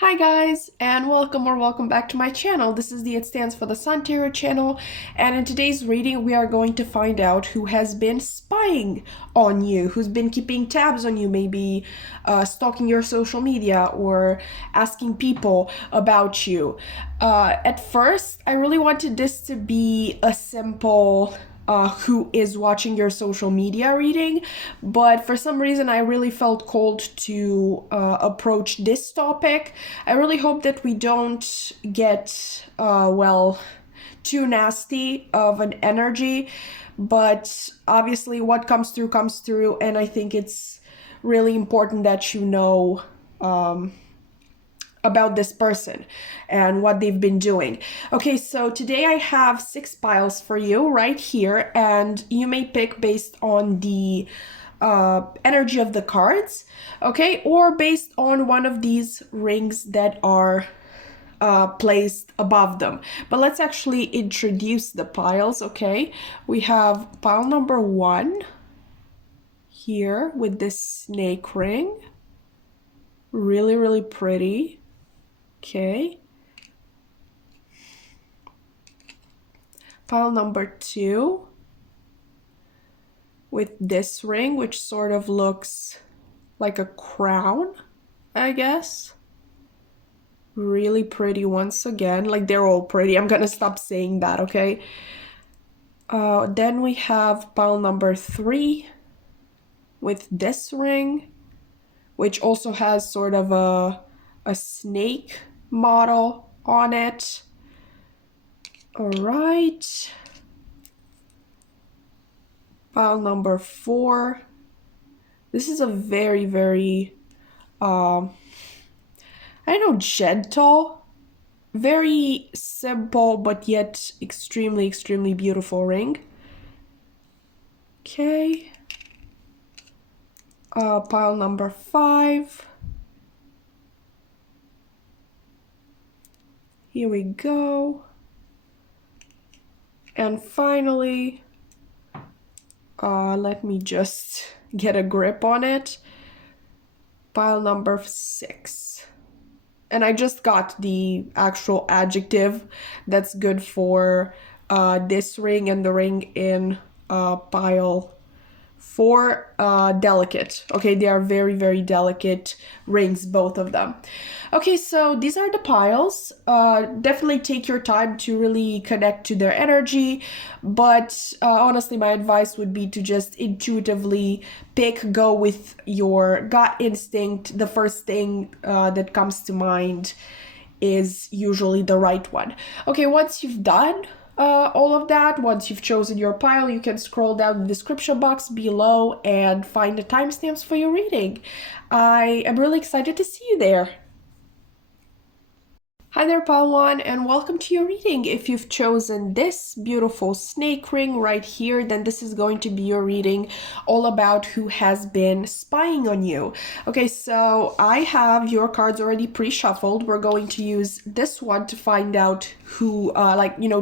Hi guys, and welcome back to my channel. This is the It Stands for the Sun Tarot channel, and in today's reading we are going to find out who has been spying on you, who's been keeping tabs on you, maybe stalking your social media or asking people about you. At first, I really wanted this to be a simple who is watching your social media reading, but for some reason I really felt called to approach this topic. I really hope that we don't get, too nasty of an energy, but obviously what comes through, and I think it's really important that you know about this person and what they've been doing. Okay, so today I have 6 piles for you right here, and you may pick based on the energy of the cards, okay, or based on one of these rings that are placed above them. But let's actually introduce the piles, okay? We have pile number 1 here with this snake ring. Really, really pretty. Okay. Pile number 2 with this ring, which sort of looks like a crown, I guess. Really pretty once again. Like, they're all pretty. I'm gonna stop saying that, okay? Then we have pile number 3 with this ring, which also has sort of a snake model on it. All right. Pile number 4. This is a very, very, I don't know, gentle, very simple, but yet extremely, extremely beautiful ring. Okay. Pile number 5. Here we go. And finally, let me just get a grip on it. Pile number 6. And I just got the actual adjective that's good for this ring and the ring in pile 4, delicate. Okay, they are very, very delicate rings, both of them. Okay, so these are the piles. Definitely take your time to really connect to their energy, but honestly, my advice would be to just intuitively go with your gut instinct. The first thing that comes to mind is usually the right one. Okay, once you've done all of that, once you've chosen your pile, you can scroll down the description box below and find the timestamps for your reading. I am really excited to see you there. Hi there, pile 1, and welcome to your reading. If you've chosen this beautiful snake ring right here, then this is going to be your reading all about who has been spying on you. Okay, so I have your cards already pre-shuffled. We're going to use this one to find out who,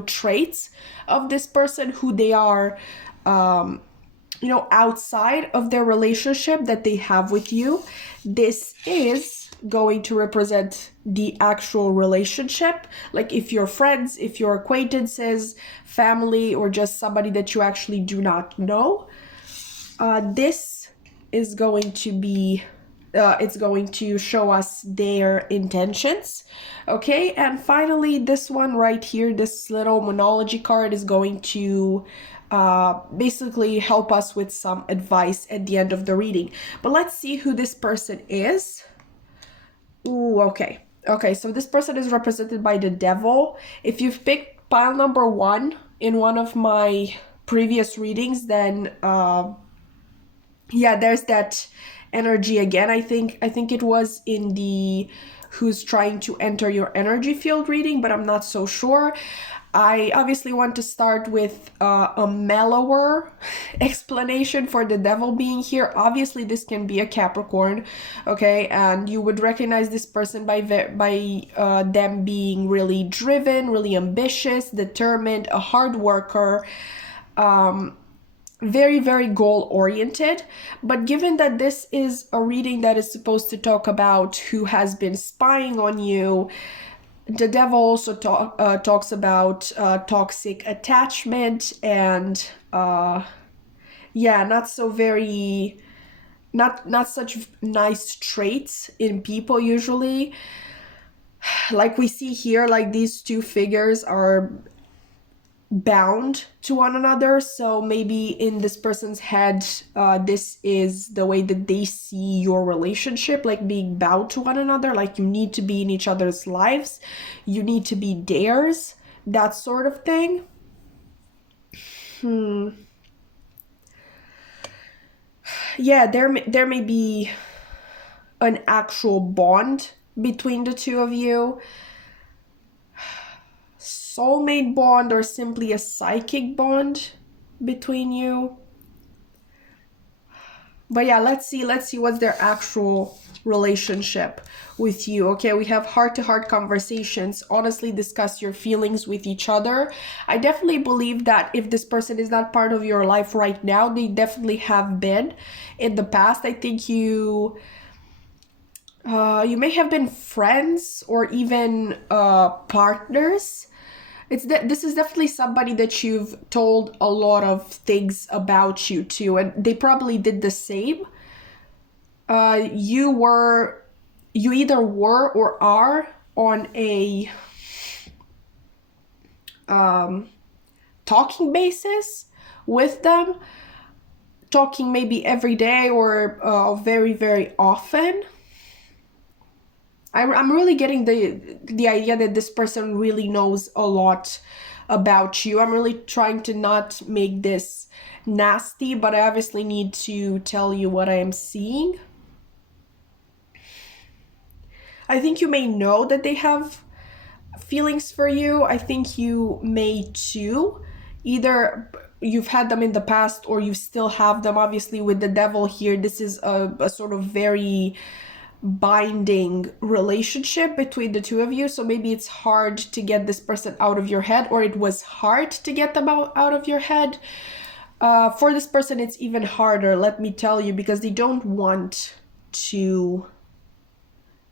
traits of this person, who they are, outside of their relationship that they have with you. This is going to represent the actual relationship, like if you're friends, if you're acquaintances, family, or just somebody that you actually do not know. This is going to be it's going to show us their intentions. Okay, and finally this one right here, this little Moonology card, is going to basically help us with some advice at the end of the reading. But let's see who this person is. Ooh, okay. Okay, so this person is represented by the devil. If you've picked pile number 1 in one of my previous readings, then yeah, there's that energy again. I think it was in the who's trying to enter your energy field reading, but I'm not so sure. I obviously want to start with a mellower explanation for the devil being here. Obviously, this can be a Capricorn, okay, and you would recognize this person by them being really driven, really ambitious, determined, a hard worker, very, very goal oriented. But given that this is a reading that is supposed to talk about who has been spying on you, the devil also talks about toxic attachment and yeah, not so very, not such nice traits in people usually. Like we see here, like these two figures are bound to one another, so maybe in this person's head, this is the way that they see your relationship, like being bound to one another, like you need to be in each other's lives, you need to be theirs, that sort of thing. Yeah, there may be an actual bond between the two of you, soulmate bond or simply a psychic bond between you. But yeah, let's see what's their actual relationship with you. Okay, we have heart-to-heart conversations, honestly discuss your feelings with each other. I definitely believe that if this person is not part of your life right now, they definitely have been in the past. I think you may have been friends or even partners. This is definitely somebody that you've told a lot of things about you to, and they probably did the same. You either were or are on a talking basis with them, talking maybe every day or very, very often. I'm really getting the idea that this person really knows a lot about you. I'm really trying to not make this nasty, but I obviously need to tell you what I am seeing. I think you may know that they have feelings for you. I think you may too. Either you've had them in the past or you still have them. Obviously, with the devil here, this is a sort of very binding relationship between the two of you, so maybe it's hard to get this person out of your head, or it was hard to get them out of your head. For this person it's even harder, let me tell you, because they don't want to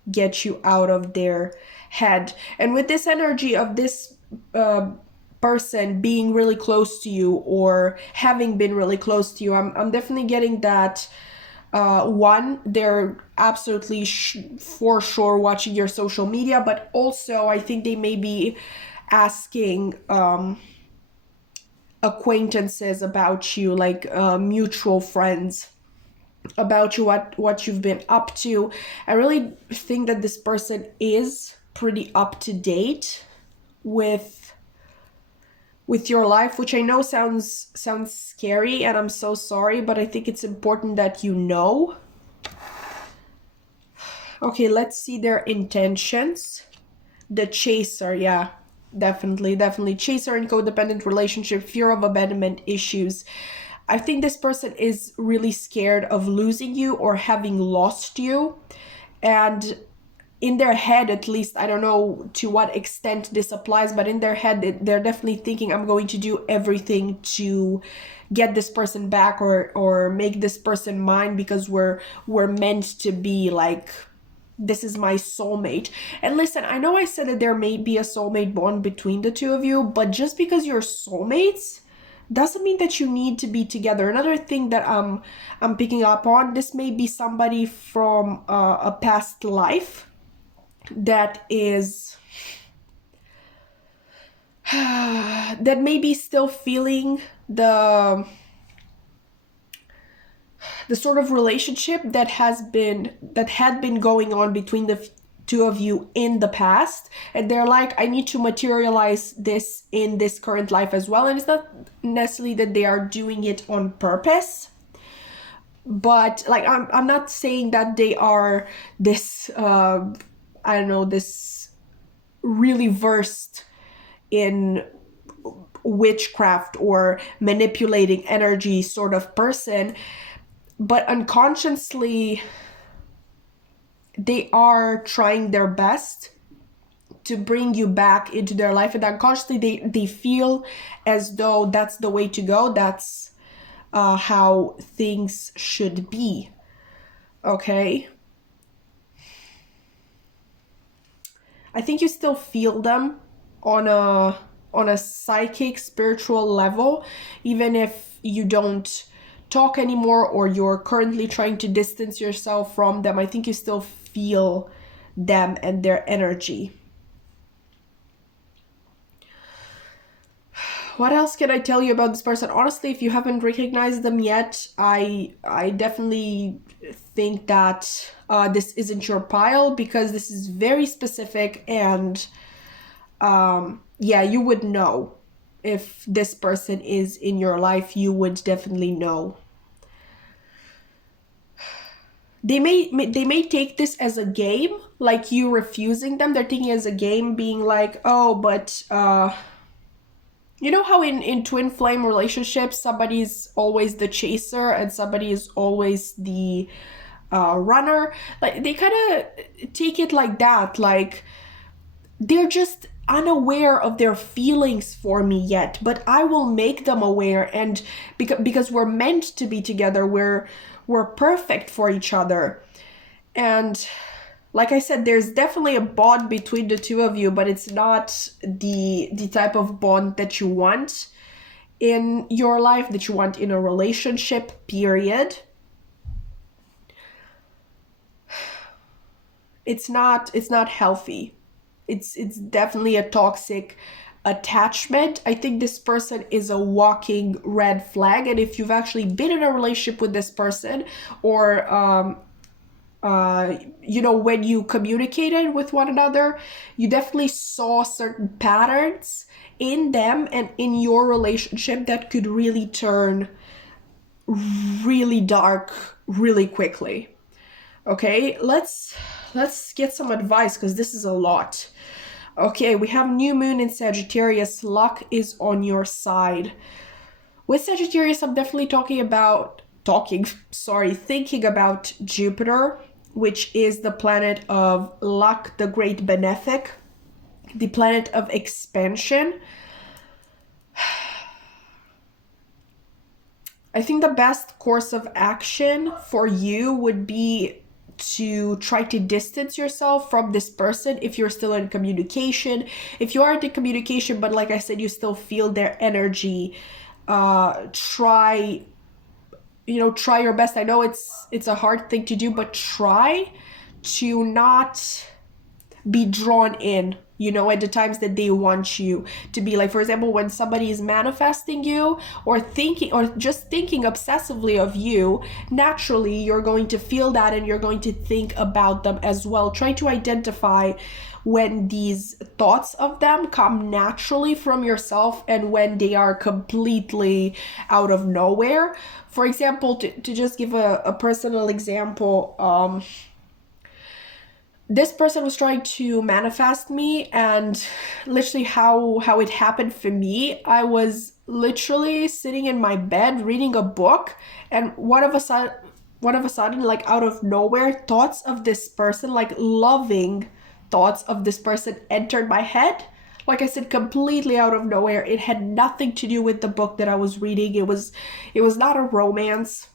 get you out of their head. And with this energy of this person being really close to you or having been really close to you, I'm definitely getting that one, they're absolutely for sure watching your social media, but also I think they may be asking acquaintances about you, like mutual friends about you, what you've been up to. I really think that this person is pretty up to date with your life, which I know sounds scary, and I'm so sorry, but I think it's important that you know. Okay, let's see their intentions. The chaser, yeah, definitely. Chaser and codependent relationship, fear of abandonment issues. I think this person is really scared of losing you or having lost you. And in their head, at least, I don't know to what extent this applies, but in their head, they're definitely thinking, I'm going to do everything to get this person back or make this person mine, because we're meant to be, like, this is my soulmate. And listen, I know I said that there may be a soulmate bond between the two of you, but just because you're soulmates doesn't mean that you need to be together. Another thing that I'm picking up on, this may be somebody from a past life that is that may be still feeling the sort of relationship that had been going on between the two of you in the past, and they're like, I need to materialize this in this current life as well. And it's not necessarily that they are doing it on purpose, but like I'm not saying that they are this I don't know, this really versed in witchcraft or manipulating energy sort of person, but unconsciously they are trying their best to bring you back into their life, and unconsciously they feel as though that's the way to go, that's how things should be. Okay? I think you still feel them on a psychic, spiritual level, even if you don't talk anymore or you're currently trying to distance yourself from them. I think you still feel them and their energy. What else can I tell you about this person? Honestly, if you haven't recognized them yet, I definitely think that this isn't your pile, because this is very specific, and yeah, you would know. If this person is in your life, you would definitely know. They may take this as a game, like you refusing them. They're taking it as a game, being like, oh, but you know how in twin flame relationships, somebody's always the chaser and somebody is always the runner? Like, they kind of take it like that. Like, they're just unaware of their feelings for me yet, but I will make them aware. And because we're meant to be together, we're perfect for each other. And like I said, there's definitely a bond between the two of you, but it's not the type of bond that you want in your life, that you want in a relationship, period. It's not healthy. It's definitely a toxic attachment. I think this person is a walking red flag, and if you've actually been in a relationship with this person, or when you communicated with one another, you definitely saw certain patterns in them and in your relationship that could really turn really dark really quickly. Okay, let's get some advice, because this is a lot. Okay, we have new moon in Sagittarius. Luck is on your side. With Sagittarius, I'm definitely thinking about Jupiter, which is the planet of luck, the great benefic, the planet of expansion. I think the best course of action for you would be to try to distance yourself from this person if you're still in communication. If you aren't in communication, but like I said, you still feel their energy, try your best. I know it's a hard thing to do, but try to not be drawn in, at the times that they want you to be. Like, for example, when somebody is manifesting you or just thinking obsessively of you, naturally you're going to feel that and you're going to think about them as well. Try to identify when these thoughts of them come naturally from yourself and when they are completely out of nowhere. For example, to just give a personal example, this person was trying to manifest me, and literally how it happened for me, I was literally sitting in my bed reading a book, and one of a sudden, like out of nowhere, thoughts of this person, like loving thoughts of this person, entered my head. Like I said, completely out of nowhere. It had nothing to do with the book that I was reading. It was not a romance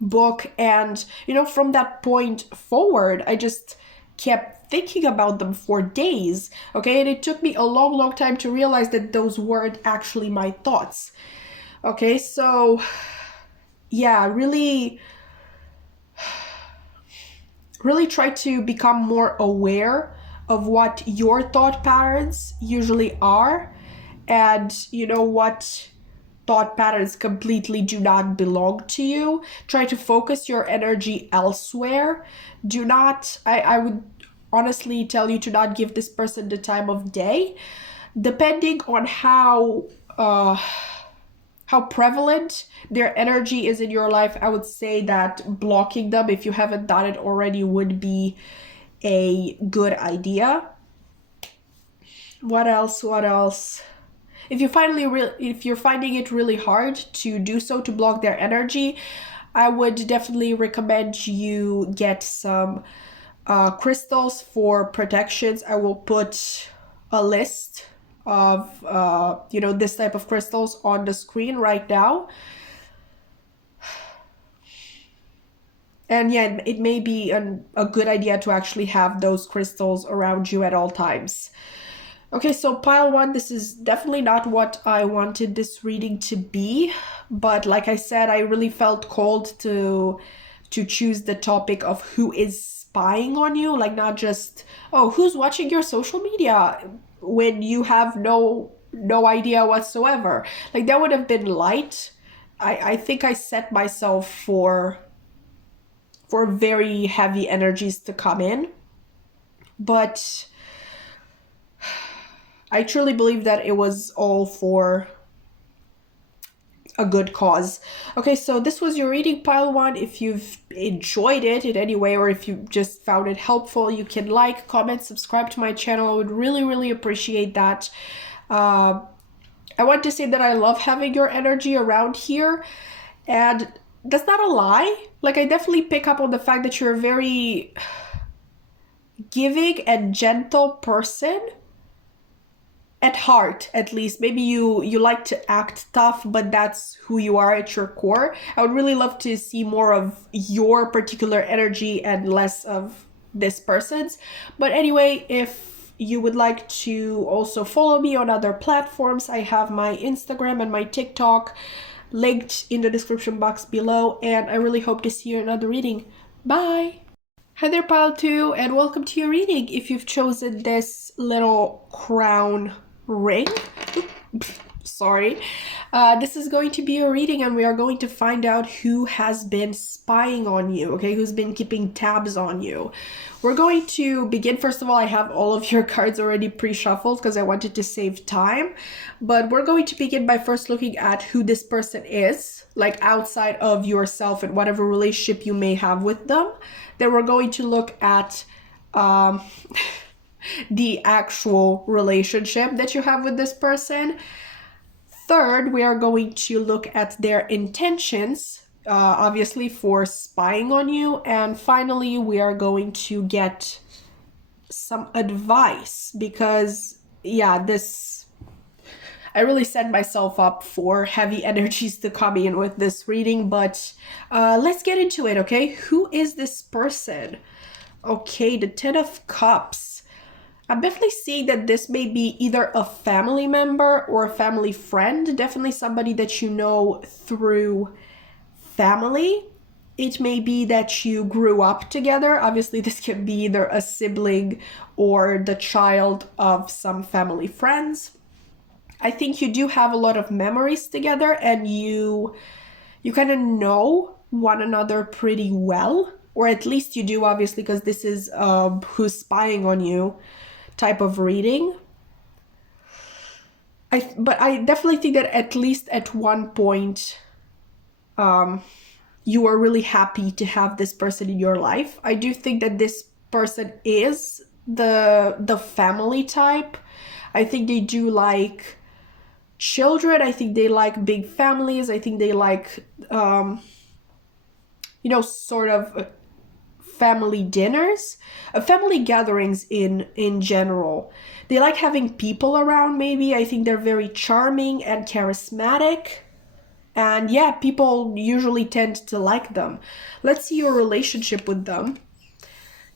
book. And from that point forward, I just kept thinking about them for days. Okay, and it took me a long time to realize that those weren't actually my thoughts. Okay, so yeah, really try to become more aware of what your thought patterns usually are, and what thought patterns completely do not belong to you. Try to focus your energy elsewhere. Do not, I would honestly tell you to not give this person the time of day. Depending on how prevalent their energy is in your life, I would say that blocking them, if you haven't done it already, would be a good idea. What else? If you're finding it really hard to do so, to block their energy, I would definitely recommend you get some crystals for protections. I will put a list of this type of crystals on the screen right now. And yeah, it may be a good idea to actually have those crystals around you at all times. Okay, so pile one, this is definitely not what I wanted this reading to be, but like I said, I really felt called to choose the topic of who is spying on you, like not just, oh, who's watching your social media when you have no idea whatsoever. Like that would have been light. I think I set myself for very heavy energies to come in, but I truly believe that it was all for a good cause. Okay, so this was your reading, pile one. If you've enjoyed it in any way, or if you just found it helpful, you can like, comment, subscribe to my channel. I would really, really appreciate that. I want to say that I love having your energy around here, and that's not a lie. Like, I definitely pick up on the fact that you're a very giving and gentle person at heart. At least maybe you like to act tough, but that's who you are at your core. I would really love to see more of your particular energy and less of this person's. But anyway, if you would like to also follow me on other platforms, I have my Instagram and my TikTok linked in the description box below, and I really hope to see you in another reading. Bye. Hi there, pile 2, and welcome to your reading. If you've chosen this little crown ring, sorry, this is going to be a reading, and we are going to find out who has been spying on you, okay, who's been keeping tabs on you. We're going to begin. First of all, I have all of your cards already pre-shuffled because I wanted to save time, but we're going to begin by first looking at who this person is, like outside of yourself and whatever relationship you may have with them. Then we're going to look at the actual relationship that you have with this person. Third, we are going to look at their intentions, obviously for spying on you. And finally, we are going to get some advice because, yeah, I really set myself up for heavy energies to come in with this reading, but let's get into it, okay? Who is this person? Okay, the Ten of Cups. I'm definitely seeing that this may be either a family member or a family friend, definitely somebody that you know through family. It may be that you grew up together. Obviously, this can be either a sibling or the child of some family friends. I think you do have a lot of memories together, and you kind of know one another pretty well, or at least you do, obviously, because this is who's spying on you type of reading. But I definitely think that at least at one point, you are really happy to have this person in your life. I do think that this person is the family type. I think they do like children. I think they like big families. I think they like sort of family dinners, family gatherings in general. They like having people around, maybe. I think they're very charming and charismatic. And yeah, people usually tend to like them. Let's see your relationship with them.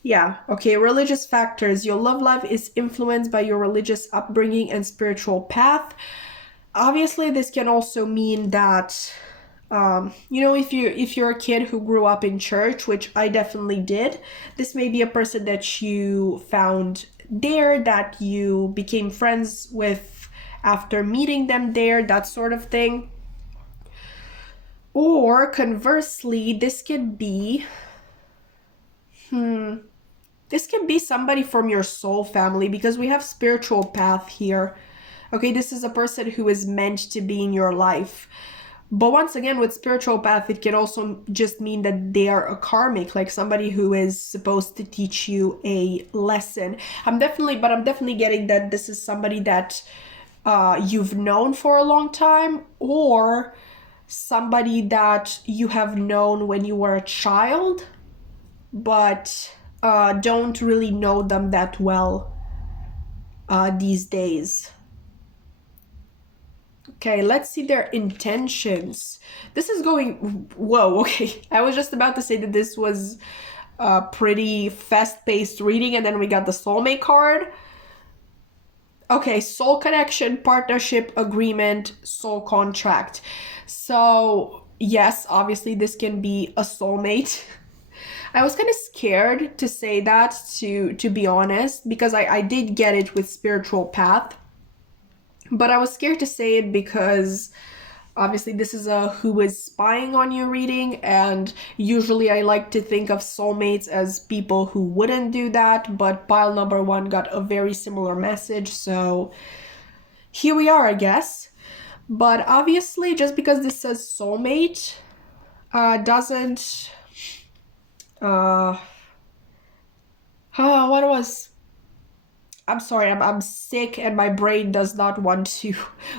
Yeah, okay, religious factors. Your love life is influenced by your religious upbringing and spiritual path. Obviously, this can also mean that if you're a kid who grew up in church, which I definitely did, this may be a person that you found there, that you became friends with after meeting them there, that sort of thing. Or conversely, this could be somebody from your soul family, because we have spiritual path here. Okay, this is a person who is meant to be in your life. But once again, with spiritual path, it can also just mean that they are a karmic, like somebody who is supposed to teach you a lesson. I'm definitely getting that this is somebody that you've known for a long time, or somebody that you have known when you were a child, but don't really know them that well these days. Okay, let's see their intentions. This is going, whoa, okay. I was just about to say that this was a pretty fast-paced reading, and then we got the soulmate card. Okay, soul connection, partnership, agreement, soul contract. So, yes, obviously this can be a soulmate. I was kind of scared to say that, to be honest, because I did get it with spiritual path. But I was scared to say it because obviously this is a who is spying on you reading, and usually I like to think of soulmates as people who wouldn't do that, but pile number one got a very similar message, so here we are, I guess. But obviously, just because this says soulmate, doesn't what was I'm sorry, I'm sick and my brain does not want to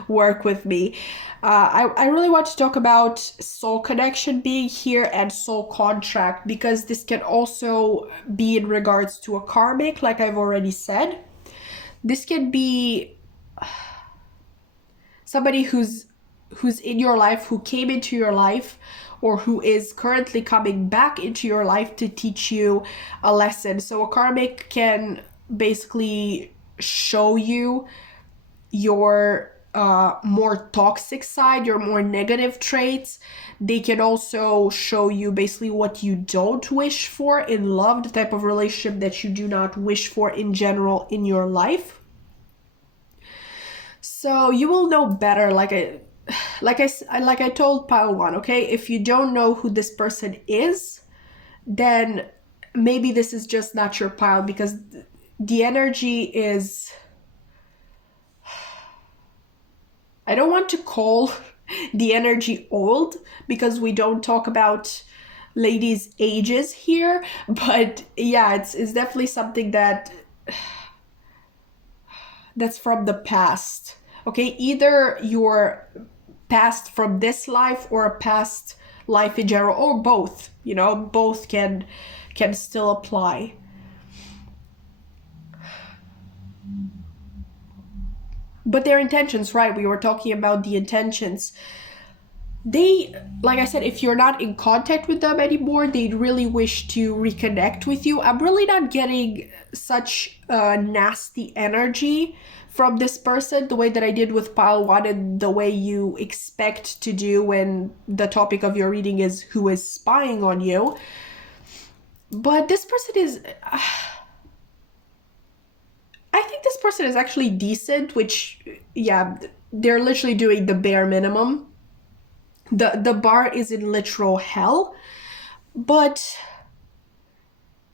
work with me. I really want to talk about soul connection being here and soul contract, because this can also be in regards to a karmic, like I've already said. This can be somebody who's in your life, who came into your life, or who is currently coming back into your life to teach you a lesson. So a karmic can basically show you your more toxic side, your more negative traits. They can also show you basically what you don't wish for in love, the type of relationship that you do not wish for in general in your life. So you will know better, like I told pile one, okay? If you don't know who this person is, then maybe this is just not your pile, because the energy is, I don't want to call the energy old, because we don't talk about ladies' ages here, but yeah, it's definitely something that's from the past. Okay, either your past from this life or a past life in general, or both. You know, both can still apply. But their intentions, right? We were talking about the intentions. They, like I said, if you're not in contact with them anymore, they'd really wish to reconnect with you. I'm really not getting such nasty energy from this person the way that I did with pile one, and the way you expect to do when the topic of your reading is who is spying on you. But this person is, I think this person is actually decent, which, yeah, they're literally doing the bare minimum. The bar is in literal hell, but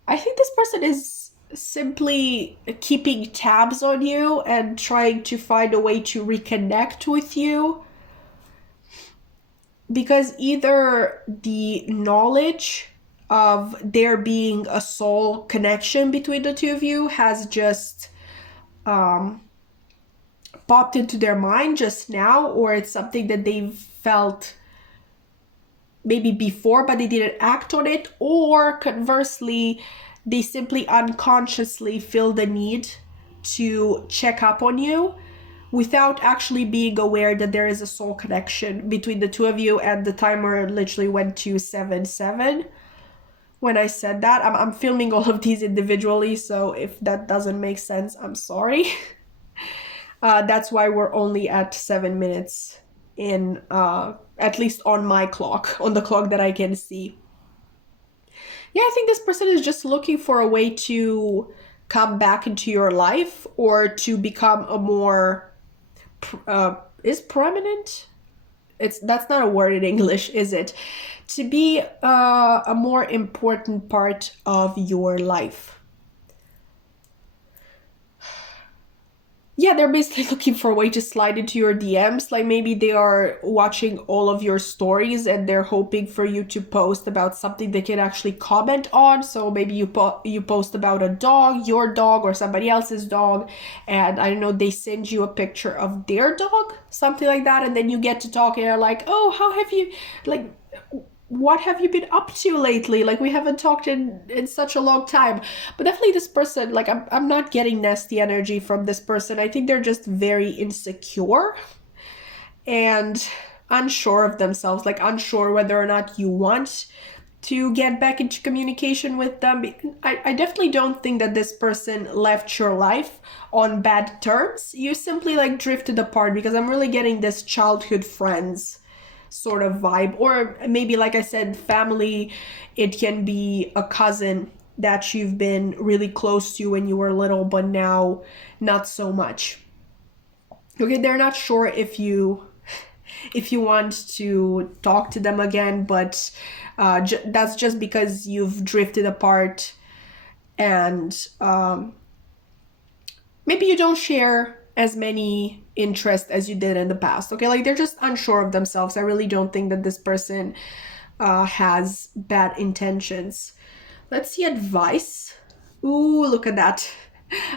I think this person is simply keeping tabs on you and trying to find a way to reconnect with you, because either the knowledge of there being a soul connection between the two of you has just popped into their mind just now, or it's something that they've felt maybe before but they didn't act on it, or conversely, they simply unconsciously feel the need to check up on you without actually being aware that there is a soul connection between the two of you. And the timer literally went to 7-7 when I said that. I'm filming all of these individually, so if that doesn't make sense, I'm sorry. That's why we're only at 7 minutes in, at least on my clock, on the clock that I can see. Yeah, I think this person is just looking for a way to come back into your life, or to become a more, is prominent? That's not a word in English, is it? To be a more important part of your life. Yeah, they're basically looking for a way to slide into your DMs. Like maybe they are watching all of your stories and they're hoping for you to post about something they can actually comment on. So maybe you post about a dog, your dog, or somebody else's dog, and I don't know, they send you a picture of their dog, something like that, and then you get to talk and you're like, oh, how have you, like, what have you been up to lately? Like, we haven't talked in such a long time. But definitely this person, like, I'm not getting nasty energy from this person. I think they're just very insecure. and unsure of themselves, like unsure whether or not you want to get back into communication with them. I definitely don't think that this person left your life on bad terms. You simply like drifted apart, because I'm really getting this childhood friends sort of vibe, or maybe, like I said, family. It can be a cousin that you've been really close to when you were little, but now not so much. Okay, they're not sure if you want to talk to them again, but that's just because you've drifted apart, and maybe you don't share as many interests as you did in the past. Okay, like they're just unsure of themselves. I really don't think that this person has bad intentions. Let's see advice. Ooh, look at that.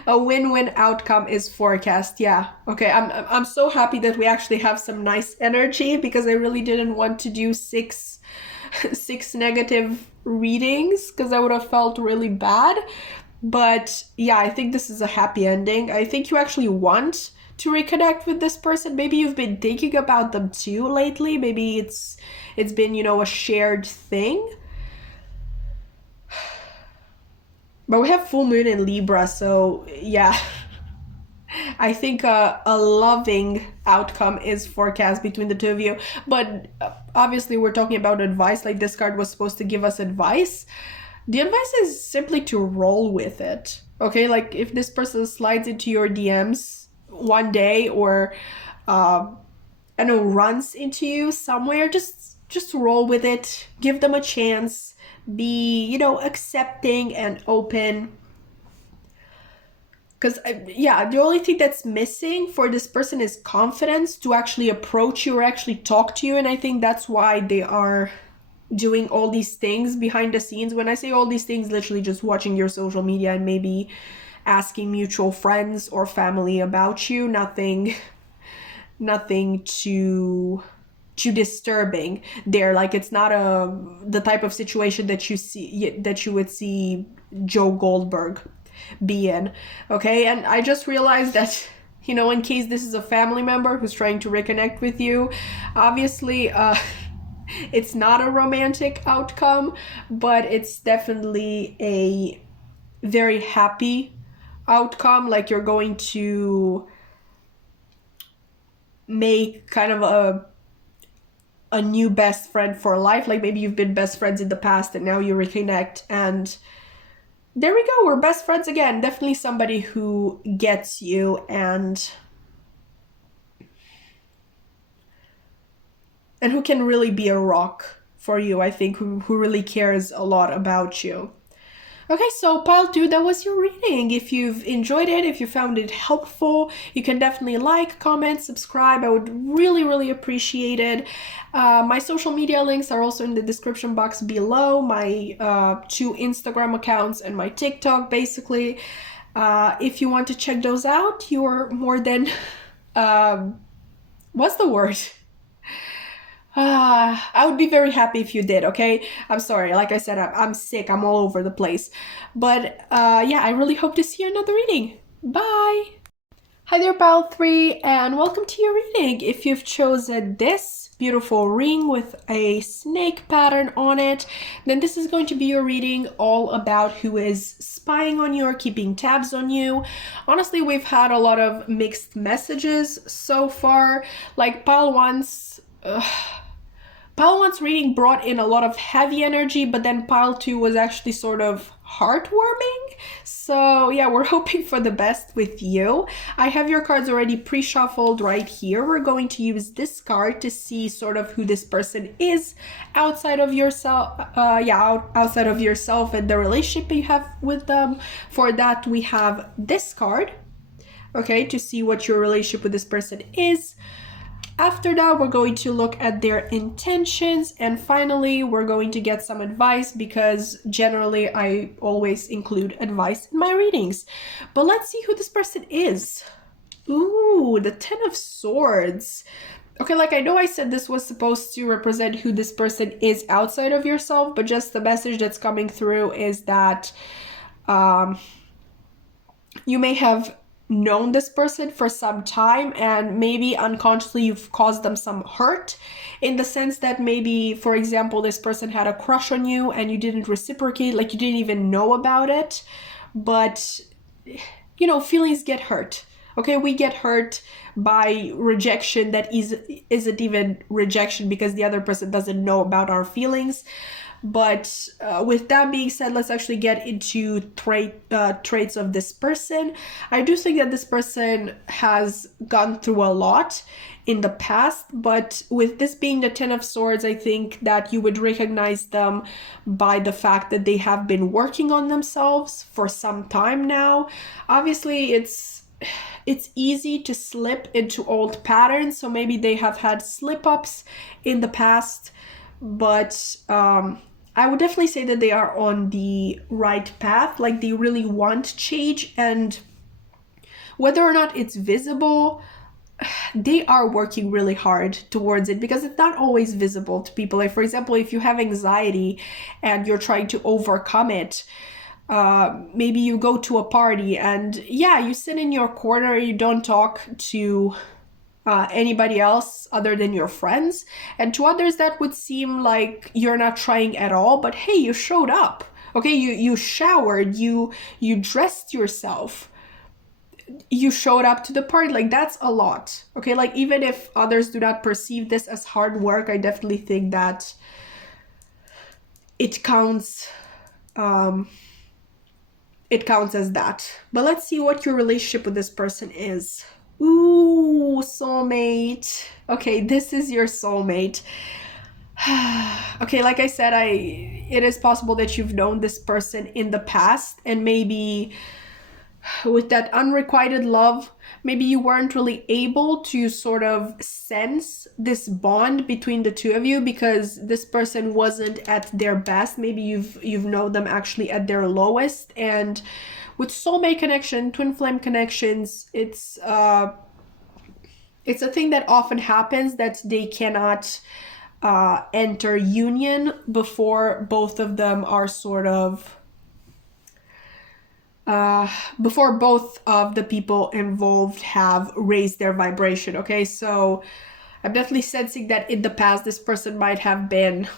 A win-win outcome is forecast. Yeah. Okay, I'm so happy that we actually have some nice energy, because I really didn't want to do six negative readings, because I would have felt really bad. But yeah, I think this is a happy ending. I think you actually want to reconnect with this person. Maybe you've been thinking about them too lately. Maybe it's been, a shared thing. But we have full moon in Libra, so yeah. I think a loving outcome is forecast between the two of you. But obviously, we're talking about advice. Like, this card was supposed to give us advice. The advice is simply to roll with it. Okay, like if this person slides into your DMs one day, or I don't know, runs into you somewhere, just roll with it. Give them a chance. Be, accepting and open. Because, yeah, the only thing that's missing for this person is confidence to actually approach you or actually talk to you. And I think that's why they are doing all these things behind the scenes. When I say all these things, literally just watching your social media and maybe asking mutual friends or family about you. Nothing too disturbing there. Like, it's not the type of situation that you would see Joe Goldberg be in. Okay, and I just realized that, in case this is a family member who's trying to reconnect with you, obviously it's not a romantic outcome, but it's definitely a very happy outcome. Like, you're going to make kind of a new best friend for life. Like, maybe you've been best friends in the past and now you reconnect, and there we go, we're best friends again. Definitely somebody who gets you and who can really be a rock for you. I think who really cares a lot about you. Okay, so pile 2, that was your reading. If you've enjoyed it, if you found it helpful, you can definitely like, comment, subscribe. I would really, really appreciate it. My social media links are also in the description box below. My 2 Instagram accounts and my TikTok, basically. If you want to check those out, you're more than... what's the word? I would be very happy if you did, okay? I'm sorry, like I said, I'm sick, I'm all over the place. But yeah, I really hope to see you in another reading. Bye! Hi there, pile 3, and welcome to your reading. If you've chosen this beautiful ring with a snake pattern on it, then this is going to be your reading all about who is spying on you or keeping tabs on you. Honestly, we've had a lot of mixed messages so far. Like, pile 1's reading brought in a lot of heavy energy, but then pile 2 was actually sort of heartwarming. So yeah, we're hoping for the best with you. I have your cards already pre-shuffled right here. We're going to use this card to see sort of who this person is outside of yourself. Outside of yourself and the relationship you have with them. For that, we have this card, okay, to see what your relationship with this person is. After that, we're going to look at their intentions, and finally, we're going to get some advice, because generally I always include advice in my readings. But let's see who this person is. Ooh, the 10 of Swords. Okay, like, I know I said this was supposed to represent who this person is outside of yourself, but just the message that's coming through is that you may have known this person for some time, and maybe unconsciously you've caused them some hurt, in the sense that maybe, for example, this person had a crush on you and you didn't reciprocate, like you didn't even know about it. But you know, feelings get hurt. Okay, we get hurt by rejection that isn't even rejection because the other person doesn't know about our feelings. But with that being said, let's actually get into traits of this person. I do think that this person has gone through a lot in the past, but with this being the Ten of Swords, I think that you would recognize them by the fact that they have been working on themselves for some time now. Obviously, it's easy to slip into old patterns, so maybe they have had slip-ups in the past, but I would definitely say that they are on the right path. Like, they really want change, and whether or not it's visible, they are working really hard towards it, because it's not always visible to people. Like, for example, if you have anxiety and you're trying to overcome it, maybe you go to a party and yeah, you sit in your corner, you don't talk to anybody else other than your friends, and to others that would seem like you're not trying at all, but hey, you showed up. Okay, you showered, you dressed yourself, you showed up to the party. Like, that's a lot. Okay, like, even if others do not perceive this as hard work, I definitely think that it counts. It counts as that. But let's see what your relationship with this person is. Ooh, soulmate. Okay, this is your soulmate. Okay, like I said, it is possible that you've known this person in the past, and maybe with that unrequited love, maybe you weren't really able to sort of sense this bond between the two of you because this person wasn't at their best. Maybe you've known them actually at their lowest. And with soulmate connection, twin flame connections, it's a thing that often happens, that they cannot enter union before both of them are sort of before both of the people involved have raised their vibration. Okay, so I'm definitely sensing that in the past this person might have been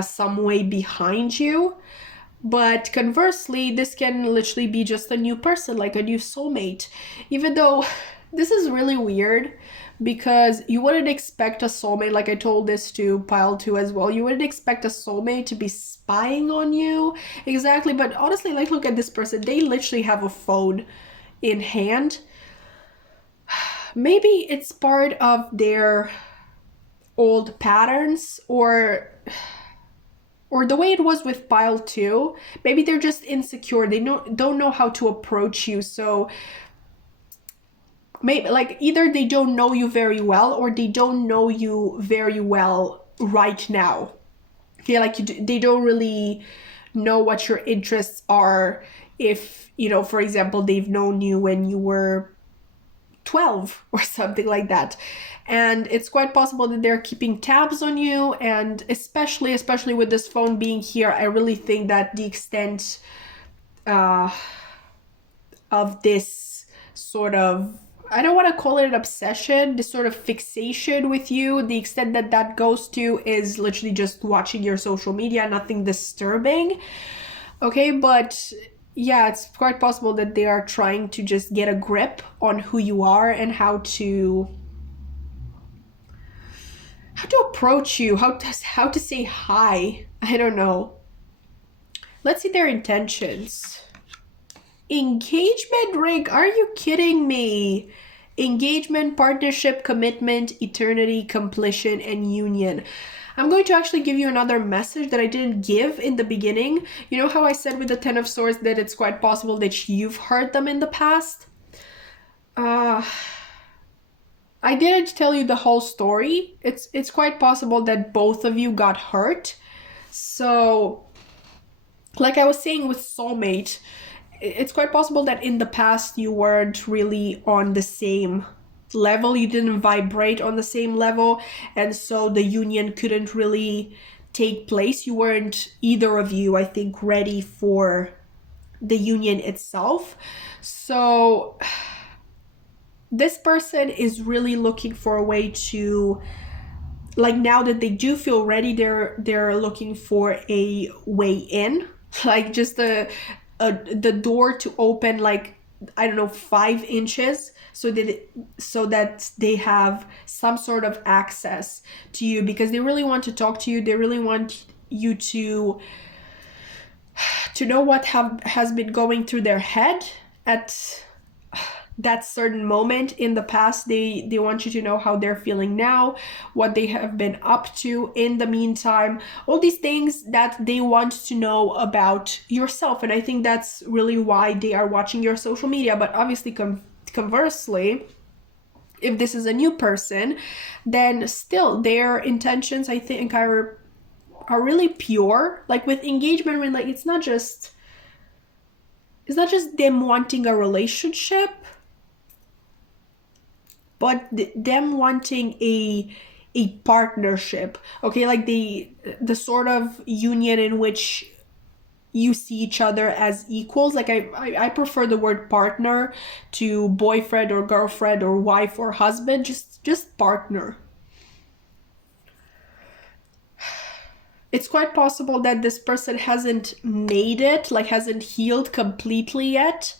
some way behind you, but conversely, this can literally be just a new person, like a new soulmate. Even though this is really weird, because you wouldn't expect a soulmate, like I told this to pile 2 as well, you wouldn't expect a soulmate to be spying on you exactly. But honestly, like, look at this person, they literally have a phone in hand. Maybe it's part of their old patterns, or the way it was with pile 2. Maybe they're just insecure, they don't know how to approach you. So maybe, like, either they don't know you very well, or they don't know you very well right now. Okay, like, they don't really know what your interests are. If, you know, for example, they've known you when you were 12 or something like that, and it's quite possible that they're keeping tabs on you. And especially with this phone being here, I really think that the extent of this sort of, I don't want to call it an obsession, this sort of fixation with you, the extent that that goes to is literally just watching your social media, nothing disturbing. Okay, but yeah, it's quite possible that they are trying to just get a grip on who you are and how to approach you, how to say hi. I don't know. Let's see their intentions. Engagement ring, are you kidding me? Engagement, partnership, commitment, eternity, completion, and union. I'm going to actually give you another message that I didn't give in the beginning. You know how I said with the Ten of Swords that it's quite possible that you've hurt them in the past? I didn't tell you the whole story. It's quite possible that both of you got hurt. So, like I was saying with soulmate, it's quite possible that in the past you weren't really on the same level, you didn't vibrate on the same level, and so the union couldn't really take place. You weren't, either of you, I think, ready for the union itself. So this person is really looking for a way to, like, now that they do feel ready, they're looking for a way in, like just the door to open, like, I don't know, 5 inches, so that they have some sort of access to you, because they really want to talk to you. They really want you to know what has been going through their head at that certain moment in the past. They want you to know how they're feeling now, what they have been up to in the meantime, all these things that they want to know about yourself. And I think that's really why they are watching your social media. But obviously, conversely, if this is a new person, then still their intentions, I think, are really pure. Like with engagement ring, like it's not just them wanting a relationship, but them wanting a partnership. Okay, like the sort of union in which you see each other as equals. Like I prefer the word partner to boyfriend or girlfriend or wife or husband. Just partner. It's quite possible that this person hasn't made it, like hasn't healed completely yet.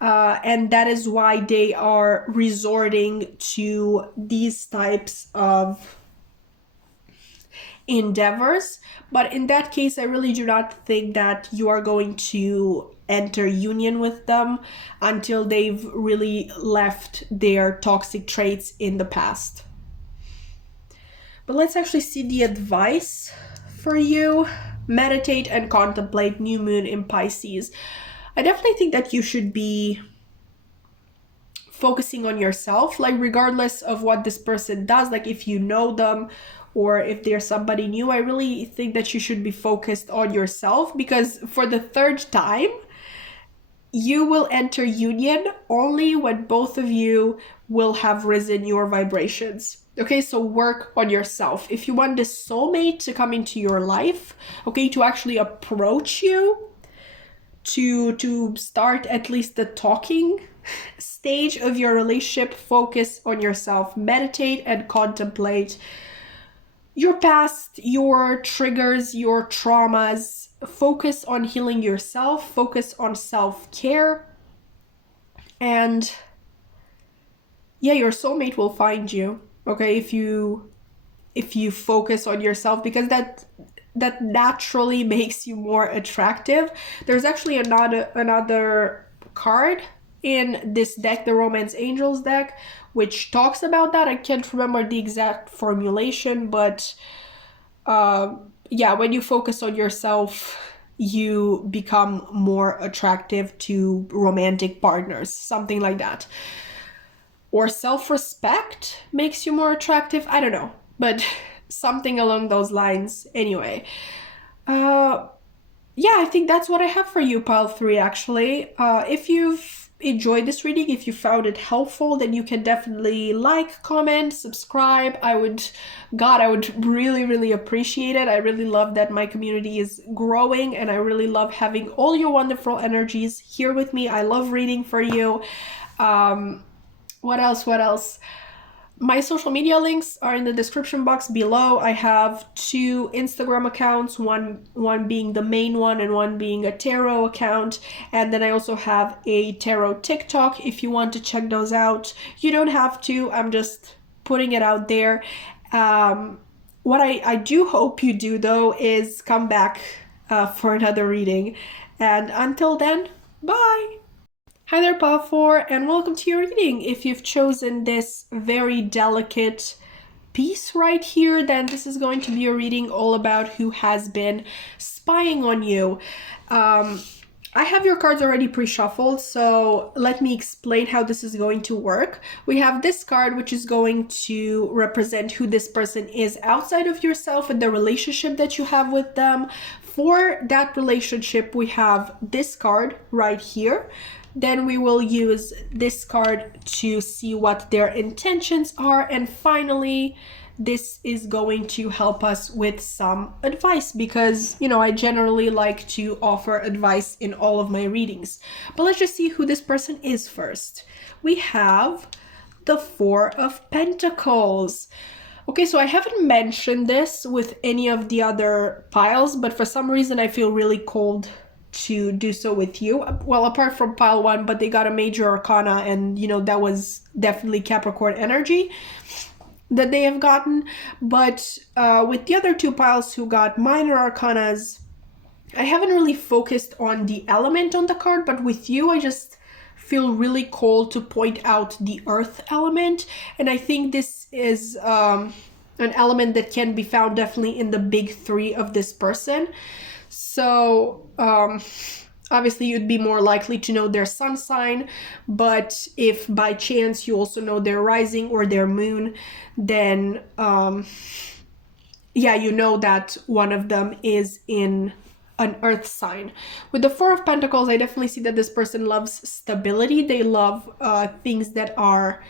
And that is why they are resorting to these types of endeavors. But in that case, I really do not think that you are going to enter union with them until they've really left their toxic traits in the past. But let's actually see the advice for you. Meditate and contemplate new moon in Pisces. I definitely think that you should be focusing on yourself, like regardless of what this person does, like if you know them or if they're somebody new, I really think that you should be focused on yourself, because for the third time, you will enter union only when both of you will have risen your vibrations. Okay, so work on yourself. If you want this soulmate to come into your life, okay, to actually approach you, to start at least the talking stage of your relationship, focus on yourself. Meditate and contemplate your past, your triggers, your traumas. Focus on healing yourself, focus on self-care, and yeah, your soulmate will find you, okay, if you focus on yourself, because that naturally makes you more attractive. There's actually another card in this deck, the Romance Angels deck, which talks about that. I can't remember the exact formulation, but yeah, when you focus on yourself, you become more attractive to romantic partners, something like that. Or self-respect makes you more attractive, I don't know, but something along those lines. Anyway, yeah, I think that's what I have for you, pile 3, actually. If you've enjoyed this reading, if you found it helpful, then you can definitely like, comment, subscribe. I would really, really appreciate it. I really love that my community is growing, and I really love having all your wonderful energies here with me. I love reading for you. What else? My social media links are in the description box below. I have 2 Instagram accounts, one being the main one and one being a tarot account. And then I also have a tarot TikTok if you want to check those out. You don't have to, I'm just putting it out there. What I do hope you do, though, is come back for another reading. And until then, bye! Hi there, Pile 4, and welcome to your reading. If you've chosen this very delicate piece right here, then this is going to be a reading all about who has been spying on you. I have your cards already pre-shuffled, so let me explain how this is going to work. We have this card, which is going to represent who this person is outside of yourself and the relationship that you have with them. For that relationship, we have this card right here. Then we will use this card to see what their intentions are. And finally, this is going to help us with some advice, because, you know, I generally like to offer advice in all of my readings. But let's just see who this person is first. We have the Four of Pentacles. Okay, so I haven't mentioned this with any of the other piles, but for some reason I feel really called to do so with you. Well, apart from pile 1, but they got a major arcana, and, you know, that was definitely Capricorn energy that they have gotten. But with the other 2 piles who got minor arcanas, I haven't really focused on the element on the card, but with you I just feel really called to point out the earth element. And I think this is an element that can be found definitely in the big 3 of this person. So obviously you'd be more likely to know their sun sign, but if by chance you also know their rising or their moon, then yeah, you know that one of them is in an earth sign. With the Four of Pentacles, I definitely see that this person loves stability. They love things that are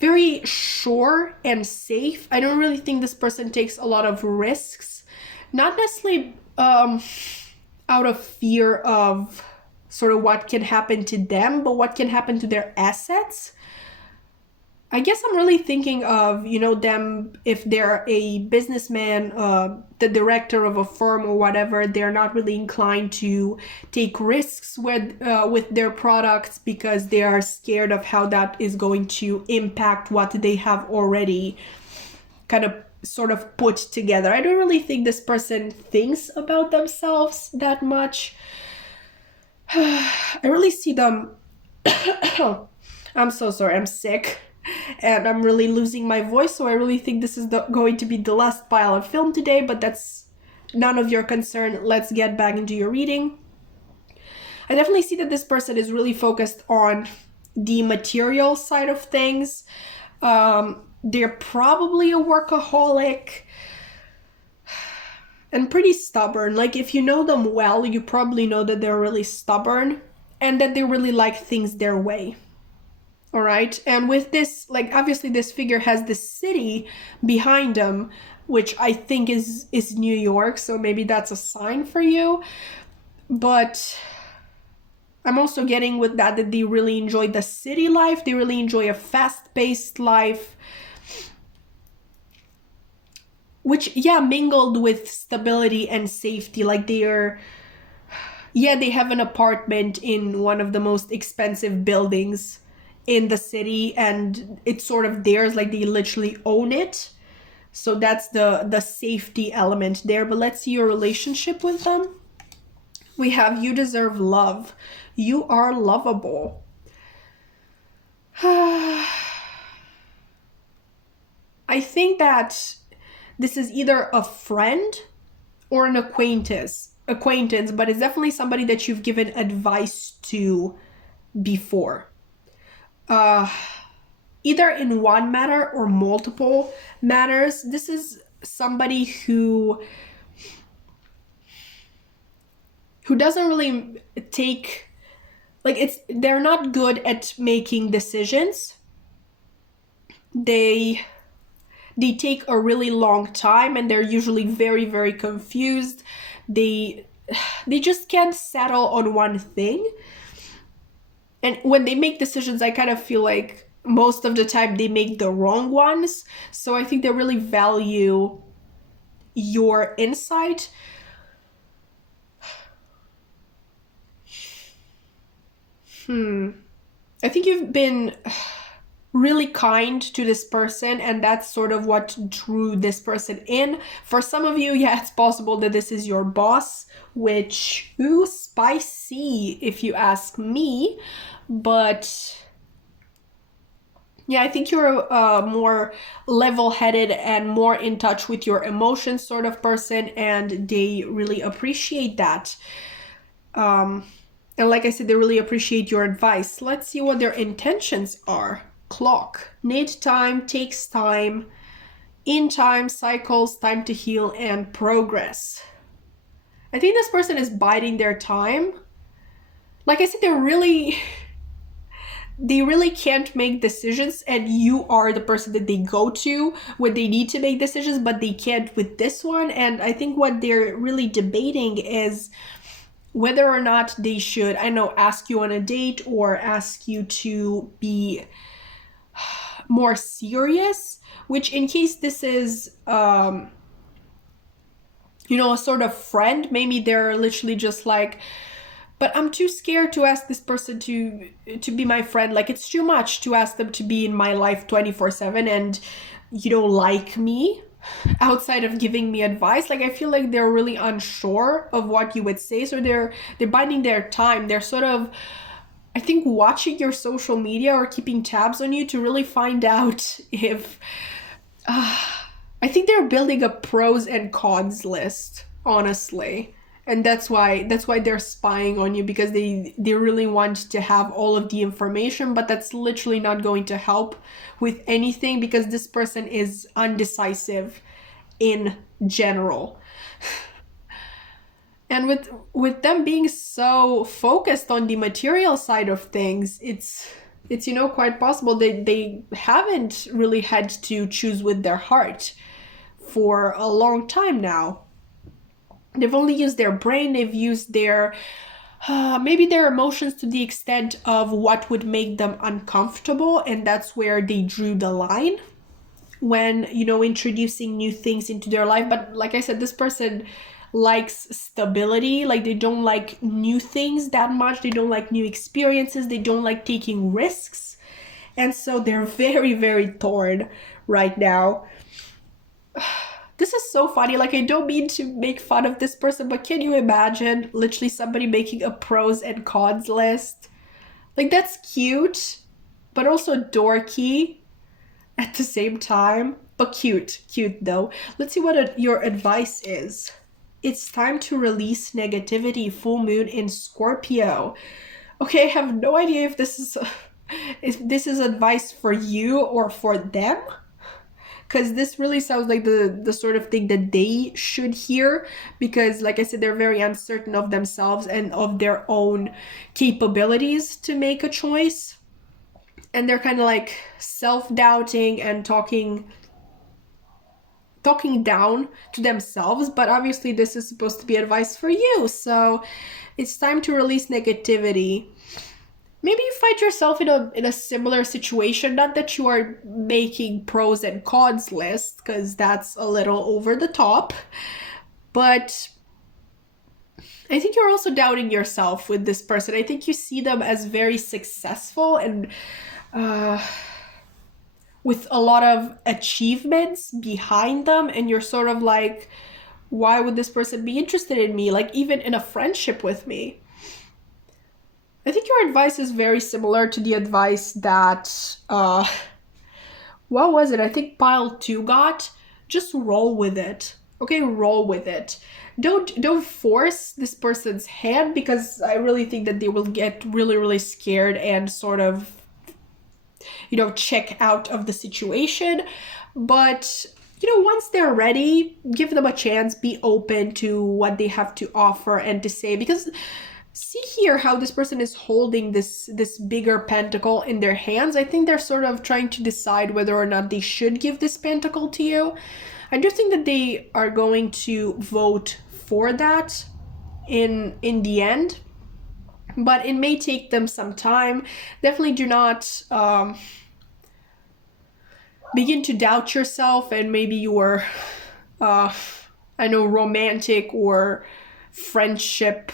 very sure and safe. I don't really think this person takes a lot of risks, not necessarily out of fear of sort of what can happen to them, but what can happen to their assets. I guess I'm really thinking of, you know, them, if they're a businessman, the director of a firm or whatever, they're not really inclined to take risks with their products, because they are scared of how that is going to impact what they have already kind of sort of put together. I don't really think this person thinks about themselves that much. I really see them I'm so sorry, I'm sick and I'm really losing my voice, so I really think this is going to be the last pile of film today, but that's none of your concern. Let's get back into your reading. I definitely see that this person is really focused on the material side of things. They're probably a workaholic and pretty stubborn. Like, if you know them well, you probably know that they're really stubborn and that they really like things their way. All right. And with this, like, obviously this figure has the city behind them, which I think is New York. So maybe that's a sign for you. But I'm also getting with that they really enjoy the city life. They really enjoy a fast-paced life, which, yeah, mingled with stability and safety. Like, they have an apartment in one of the most expensive buildings in the city, and it's sort of theirs, like they literally own it. So that's the safety element there. But let's see your relationship with them. We have you deserve love. You are lovable. I think that this is either a friend or an acquaintance, but it's definitely somebody that you've given advice to before. Either in one matter or multiple matters. This is somebody who doesn't really take, like, they're not good at making decisions. They take a really long time, and they're usually very, very confused. They just can't settle on one thing. And when they make decisions, I kind of feel like most of the time they make the wrong ones. So I think they really value your insight. I think you've been really kind to this person, and that's sort of what drew this person in. For some of you, yeah, it's possible that this is your boss, which, ooh, spicy if you ask me. But yeah, I think you're a more level-headed and more in touch with your emotions sort of person, and they really appreciate that. And like I said, they really appreciate your advice. Let's see what their intentions are. Clock. Need time, takes time, in time, cycles, time to heal, and progress. I think this person is biding their time. Like I said, they really can't make decisions, and you are the person that they go to when they need to make decisions, but they can't with this one. And I think what they're really debating is whether or not they should, I know, ask you on a date or ask you to be more serious, which in case this is a sort of friend, maybe they're literally just like, but I'm too scared to ask this person to be my friend. Like, it's too much to ask them to be in my life 24/7, and you don't like me outside of giving me advice. Like, I feel like they're really unsure of what you would say, so they're biding their time. They're sort of, I think, watching your social media or keeping tabs on you to really find out if I think they're building a pros and cons list, honestly. And that's why they're spying on you, because they really want to have all of the information, but that's literally not going to help with anything, because this person is undecisive in general. And with them being so focused on the material side of things, it's quite possible they haven't really had to choose with their heart for a long time now. They've only used their brain, they've used their maybe their emotions to the extent of what would make them uncomfortable, and that's where they drew the line when introducing new things into their life. But like I said, this person likes stability. Like, they don't like new things that much, they don't like new experiences, they don't like taking risks, and so they're very, very torn right now. This is so funny. Like, I don't mean to make fun of this person, but can you imagine literally somebody making a pros and cons list? Like, that's cute, but also dorky at the same time. But cute though. Let's see what your advice is. It's time to release negativity. Full moon in Scorpio. Okay, I have no idea if this is advice for you or for them, because this really sounds like the sort of thing that they should hear, because like I said, they're very uncertain of themselves and of their own capabilities to make a choice, and they're kind of like self-doubting and talking down to themselves. But obviously this is supposed to be advice for you, so it's time to release negativity. Maybe you find yourself in a similar situation. Not that you are making pros and cons lists, because that's a little over the top, but I think you're also doubting yourself with this person. I think you see them as very successful and with a lot of achievements behind them, and you're sort of like, why would this person be interested in me? Like, even in a friendship with me. I think your advice is very similar to the advice that, what was it? I think pile 2 got. Just roll with it. Okay, roll with it. Don't force this person's hand, because I really think that they will get really, really scared and sort of, check out of the situation. But, once they're ready, give them a chance, be open to what they have to offer and to say, because see here how this person is holding this bigger pentacle in their hands. I think they're sort of trying to decide whether or not they should give this pentacle to you. I do think that they are going to vote for that in the end, but it may take them some time. Definitely do not begin to doubt yourself and maybe your romantic or friendship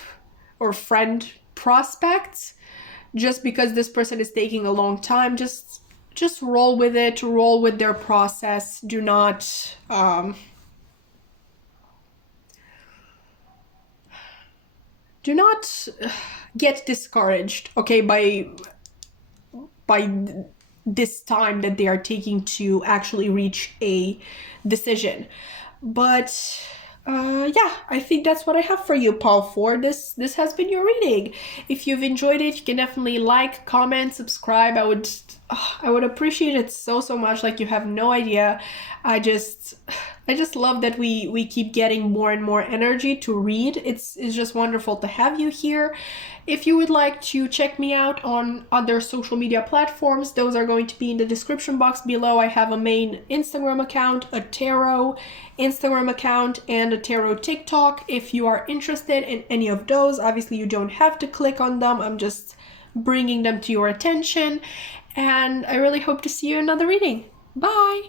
or friend prospects, just because this person is taking a long time. Just roll with it, roll with their process. Do not get discouraged, okay, by this time that they are taking to actually reach a decision. But I think that's what I have for you, Paul, for this has been your reading. If you've enjoyed it, you can definitely like, comment, subscribe. I would appreciate it so much. Like, you have no idea. I just love that we keep getting more and more energy to read. It's just wonderful to have you here. If you would like to check me out on other social media platforms, those are going to be in the description box below. I have a main Instagram account, a tarot Instagram account, and a tarot TikTok. If you are interested in any of those, obviously you don't have to click on them. I'm just bringing them to your attention. And I really hope to see you in another reading. Bye!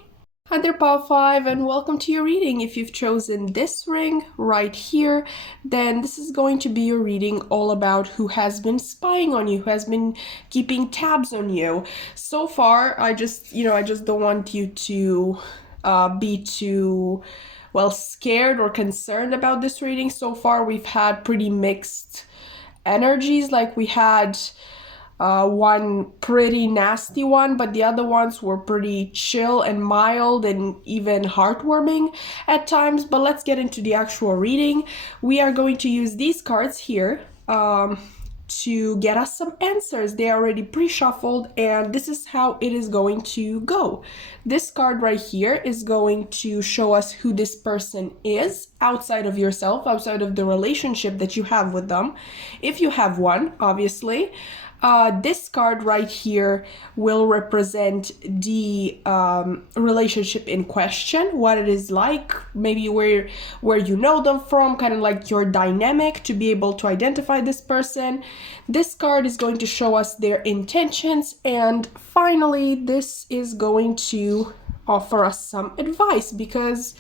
Hi there, Power 5, and welcome to your reading. If you've chosen this ring right here, then this is going to be your reading all about who has been spying on you, who has been keeping tabs on you. So far, I just don't want you to be too, well, scared or concerned about this reading. So far, we've had pretty mixed energies. Like we had one pretty nasty one, but the other ones were pretty chill and mild and even heartwarming at times. But let's get into the actual reading. We are going to use these cards here to get us some answers. They are already pre-shuffled, and this is how it is going to go. This card right here is going to show us who this person is outside of yourself, outside of the relationship that you have with them, if you have one, obviously. This card right here will represent the relationship in question, what it is like, maybe where you know them from, kind of like your dynamic to be able to identify this person. This card is going to show us their intentions, and finally this is going to offer us some advice, because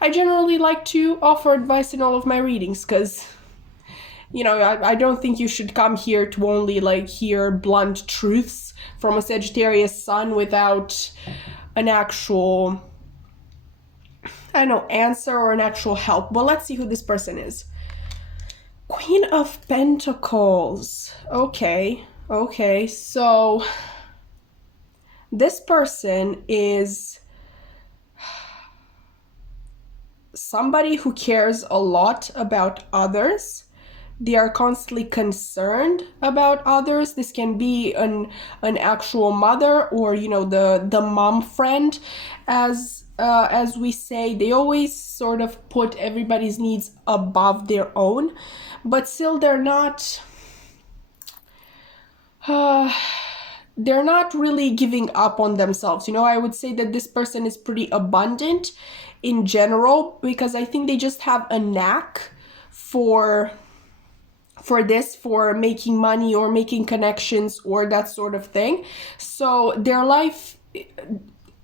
I generally like to offer advice in all of my readings, because I don't think you should come here to only like hear blunt truths from a Sagittarius sun without an actual, I don't know, answer or an actual help. Well, let's see who this person is. Queen of Pentacles. Okay, so this person is somebody who cares a lot about others. They are constantly concerned about others. This can be an actual mother, or the mom friend, as we say. They always sort of put everybody's needs above their own, but still they're not really giving up on themselves. I would say that this person is pretty abundant in general, because I think they just have a knack for making money or making connections or that sort of thing. So their life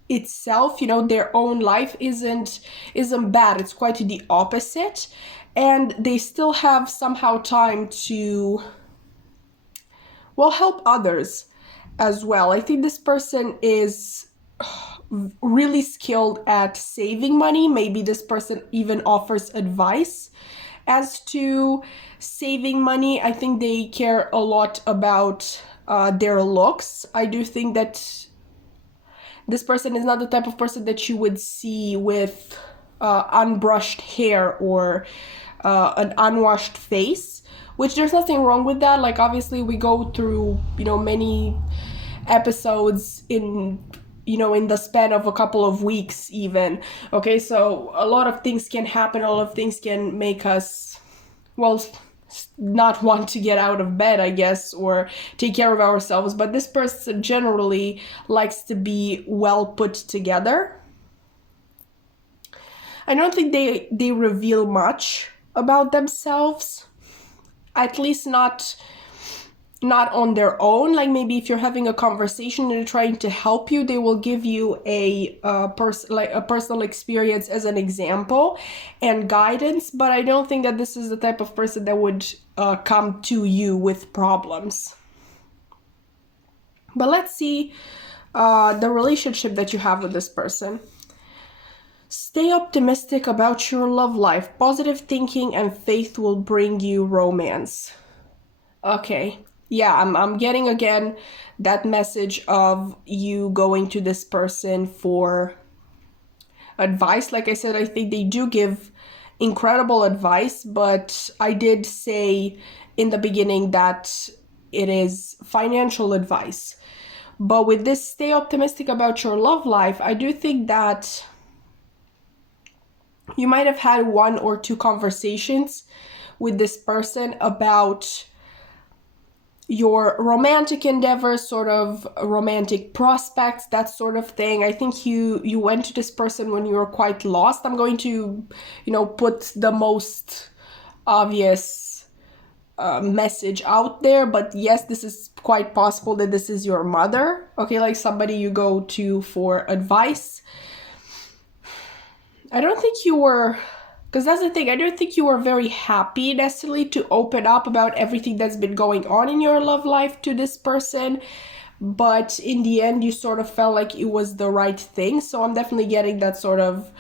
itself, their own life isn't bad. It's quite the opposite, and they still have somehow time to, well, help others as well. I think this person is really skilled at saving money. Maybe this person even offers advice as to saving money. I think they care a lot about their looks. I do think that this person is not the type of person that you would see with unbrushed hair or an unwashed face, which there's nothing wrong with that. Like, obviously we go through many episodes in the span of a couple of weeks even. Okay, so a lot of things can happen, a lot of things can make us, well, not want to get out of bed, I guess, or take care of ourselves. But this person generally likes to be well put together. I don't think they reveal much about themselves, at least not on their own. Like, maybe if you're having a conversation and they're trying to help you, they will give you a personal experience as an example and guidance. But I don't think that this is the type of person that would come to you with problems. But let's see the relationship that you have with this person. Stay optimistic about your love life. Positive thinking and faith will bring you romance. Okay. Yeah, I'm getting again that message of you going to this person for advice. Like I said, I think they do give incredible advice, but I did say in the beginning that it is financial advice. But with this, stay optimistic about your love life, I do think that You might have had 1 or 2 conversations with this person about your romantic endeavors, sort of romantic prospects, that sort of thing. I think you went to this person when you were quite lost. I'm going to, put the most obvious message out there, but yes, this is quite possible that this is your mother, okay, like somebody you go to for advice. I don't think you were, because that's the thing, I don't think you were very happy necessarily to open up about everything that's been going on in your love life to this person, but in the end you sort of felt like it was the right thing. So I'm definitely getting that sort of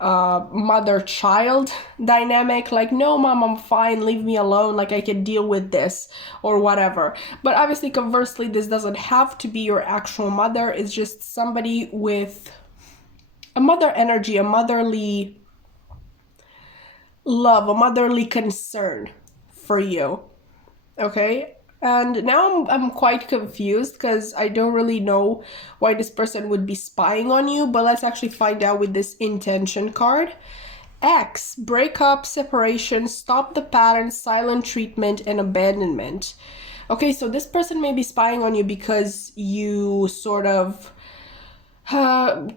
mother-child dynamic, like, no mom, I'm fine, leave me alone, like I can deal with this or whatever. But obviously, conversely, this doesn't have to be your actual mother. It's just somebody with a mother energy, a motherly love, a motherly concern for you, okay? And now I'm quite confused because I don't really know why this person would be spying on you, but let's actually find out with this intention card. X, breakup, separation, stop the pattern, silent treatment, and abandonment. Okay, so this person may be spying on you because you sort of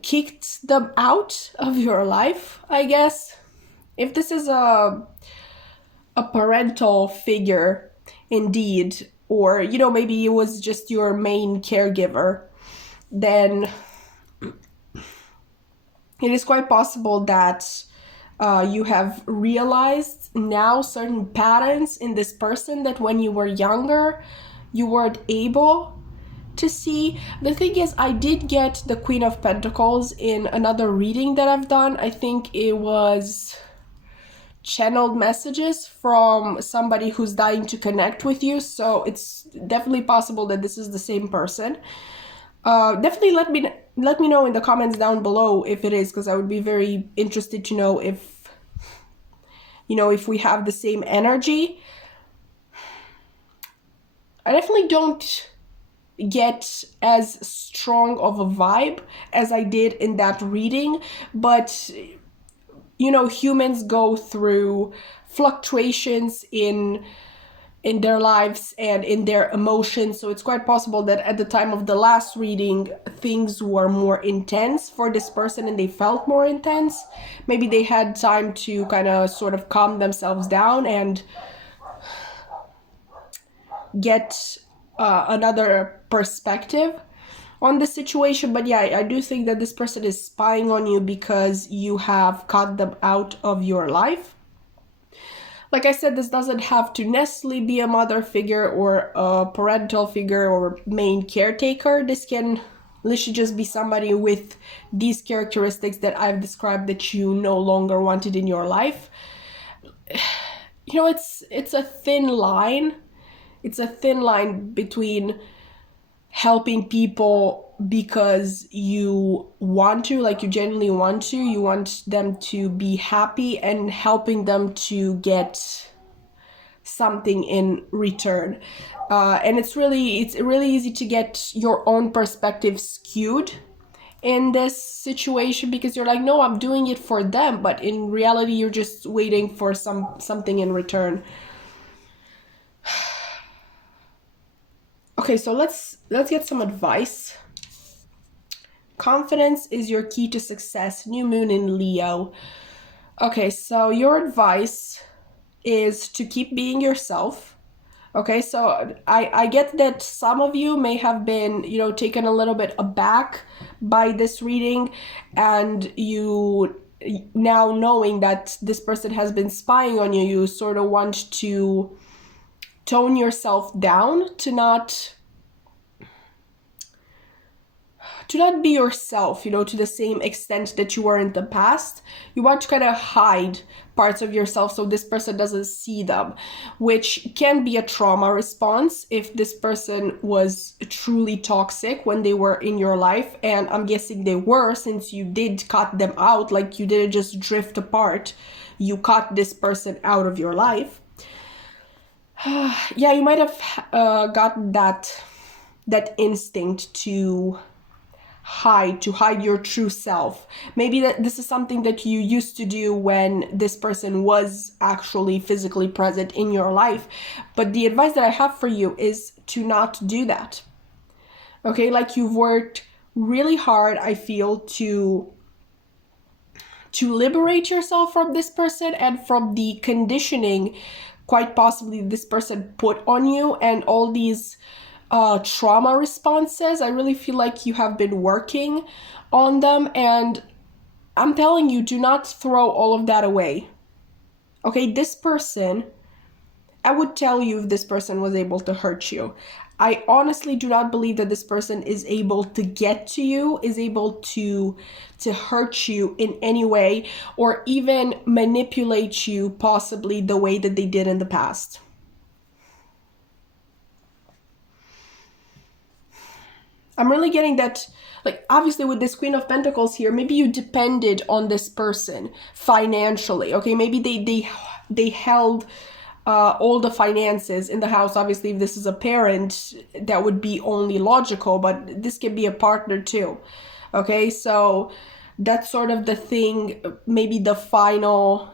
kicked them out of your life, I guess. If this is a parental figure, indeed, or maybe it was just your main caregiver, then it is quite possible that you have realized now certain patterns in this person that when you were younger you weren't able to see. The thing is, I did get the Queen of Pentacles in another reading that I've done. I think it was channeled messages from somebody who's dying to connect with you, so it's definitely possible that this is the same person. Definitely let me know in the comments down below if it is, because I would be very interested to know if if we have the same energy. I definitely don't get as strong of a vibe as I did in that reading, but humans go through fluctuations in their lives and in their emotions, so it's quite possible that at the time of the last reading things were more intense for this person and they felt more intense. Maybe they had time to kind of sort of calm themselves down and get another perspective on the situation. But yeah, I do think that this person is spying on you because you have cut them out of your life. Like I said, this doesn't have to necessarily be a mother figure or a parental figure or main caretaker. This can literally just be somebody with these characteristics that I've described that you no longer wanted in your life. It's a thin line. It's a thin line between helping people because you want to, like you genuinely want to, you want them to be happy, and helping them to get something in return. And it's really easy to get your own perspective skewed in this situation because you're like, no, I'm doing it for them, but in reality you're just waiting for something in return. Okay, so let's get some advice. Confidence is your key to success. New moon in Leo. Okay, so your advice is to keep being yourself. Okay, so I get that some of you may have been, taken a little bit aback by this reading, and you now knowing that this person has been spying on you, you sort of want to tone yourself down to not be yourself, to the same extent that you were in the past. You want to kind of hide parts of yourself so this person doesn't see them, which can be a trauma response if this person was truly toxic when they were in your life. And I'm guessing they were, since you did cut them out. Like, you didn't just drift apart, you cut this person out of your life. Yeah, you might have gotten that instinct to hide your true self. Maybe that this is something that you used to do when this person was actually physically present in your life. But the advice that I have for you is to not do that. Okay, like you've worked really hard, I feel, to liberate yourself from this person and from the conditioning quite possibly this person put on you, and all these trauma responses. I really feel like you have been working on them, and I'm telling you, do not throw all of that away. Okay, this person, I would tell you if this person was able to hurt you. I honestly do not believe that this person is able to get to you, is able to hurt you in any way, or even manipulate you possibly the way that they did in the past. I'm really getting that, like, obviously with this Queen of Pentacles here, maybe you depended on this person financially, okay? Maybe they held all the finances in the house. Obviously, if this is a parent, that would be only logical, but this can be a partner too. Okay, so that's sort of the thing, maybe the final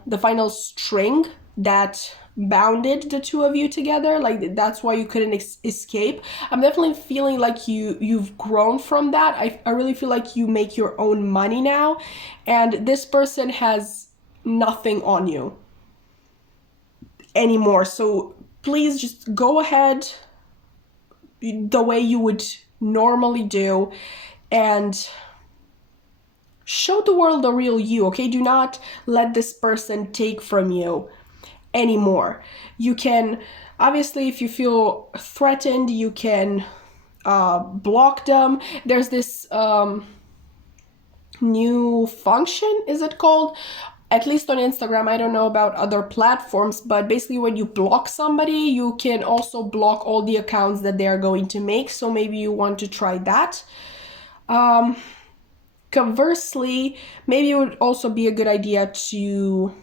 string that bounded the two of you together. Like, that's why you couldn't escape. I'm definitely feeling like you've grown from that. I really feel like you make your own money now, and this person has nothing on you anymore. So please just go ahead the way you would normally do and show the world the real you, okay? Do not let this person take from you anymore. You can, obviously, if you feel threatened, you can block them. There's this new function, is it called? At least on Instagram, I don't know about other platforms, but basically when you block somebody, you can also block all the accounts that they are going to make. So maybe you want to try that. Conversely, maybe it would also be a good idea to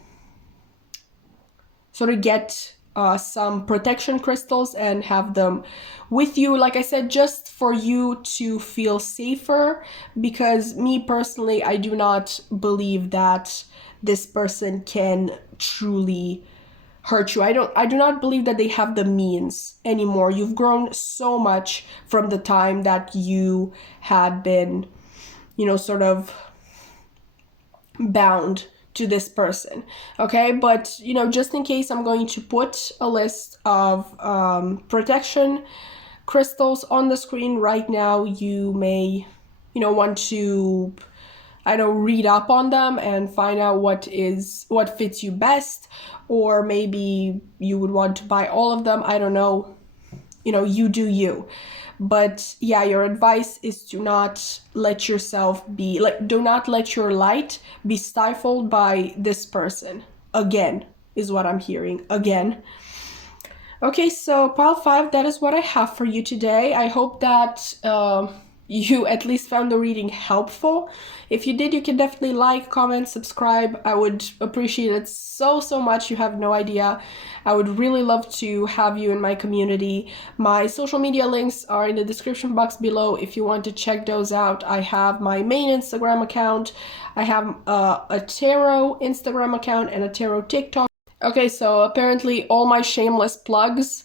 sort of get some protection crystals and have them with you, like I said, just for you to feel safer, because me personally, I do not believe that this person can truly hurt you. I do not believe that they have the means anymore. You've grown so much from the time that you had been, sort of bound to this person. Okay, but just in case, I'm going to put a list of protection crystals on the screen right now. You may want to read up on them and find out what fits you best, or maybe you would want to buy all of them. I don't know, you do you. But yeah, your advice is to not let yourself be, like, do not let your light be stifled by this person. Again, is what I'm hearing. Again. Okay, so pile 5, that is what I have for you today. I hope that you at least found the reading helpful. If you did, you can definitely like, comment, subscribe. I would appreciate it so much. You have no idea. I would really love to have you in my community. My social media links are in the description box below if you want to check those out. I have my main Instagram account. I have a tarot Instagram account and a tarot TikTok. Okay, so apparently all my shameless plugs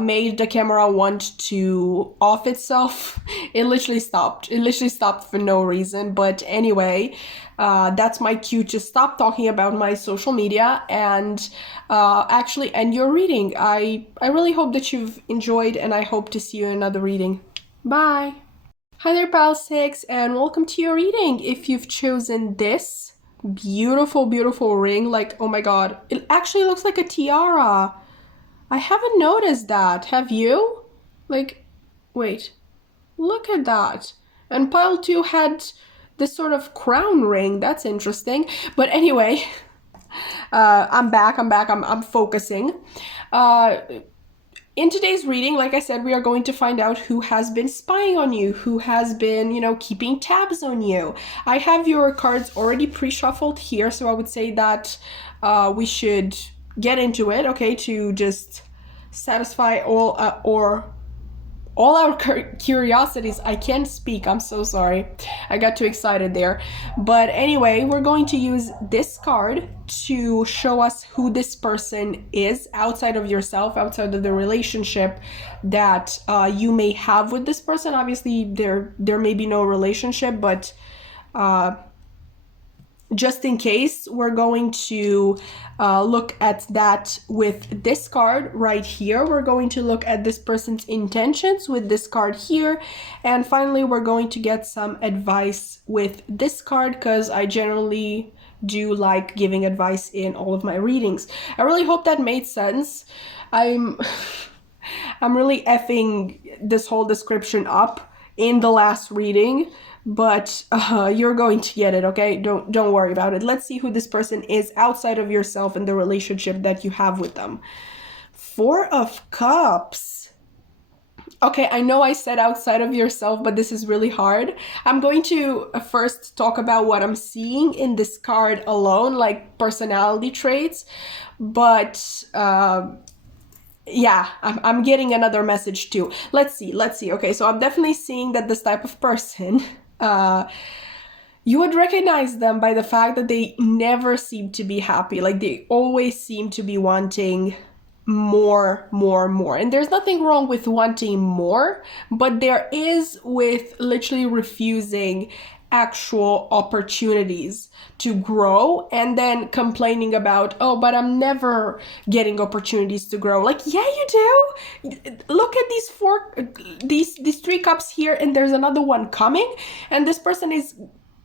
made the camera want to off itself. It literally stopped. It literally stopped for no reason. But anyway, that's my cue to stop talking about my social media and actually end your reading. I really hope that you've enjoyed, and I hope to see you in another reading. Bye! Hi there, Pile 6, and welcome to your reading. If you've chosen this beautiful ring, like, oh my god, it actually looks like a tiara. I haven't noticed that. Have you? Like, wait, look at that. And pile 2 had this sort of crown ring. That's interesting. But anyway, I'm back. I'm focusing. In today's reading, like I said, we are going to find out who has been spying on you, who has been, keeping tabs on you. I have your cards already pre-shuffled here, so I would say that we should get into it, okay, to just satisfy all, or all our curiosities. I can't speak, I'm so sorry, I got too excited there. But anyway, we're going to use this card to show us who this person is outside of yourself, outside of the relationship that you may have with this person. Obviously there may be no relationship, but just in case, we're going to look at that with this card right here. We're going to look at this person's intentions with this card here. And finally, we're going to get some advice with this card, because I generally do like giving advice in all of my readings. I really hope that made sense. I'm really effing this whole description up in the last reading, but you're going to get it, okay? Don't worry about it. Let's see who this person is outside of yourself and the relationship that you have with them. Four of Cups. Okay, I know I said outside of yourself, but this is really hard. I'm going to first talk about what I'm seeing in this card alone, like personality traits, but yeah, I'm getting another message too. Let's see. Okay, so I'm definitely seeing that this type of person, you would recognize them by the fact that they never seem to be happy. Like, they always seem to be wanting more. And there's nothing wrong with wanting more, but there is with literally refusing actual opportunities to grow, and then complaining about, oh, but I'm never getting opportunities to grow. Like, yeah, you do. Look at these three cups here, and there's another one coming, and this person is,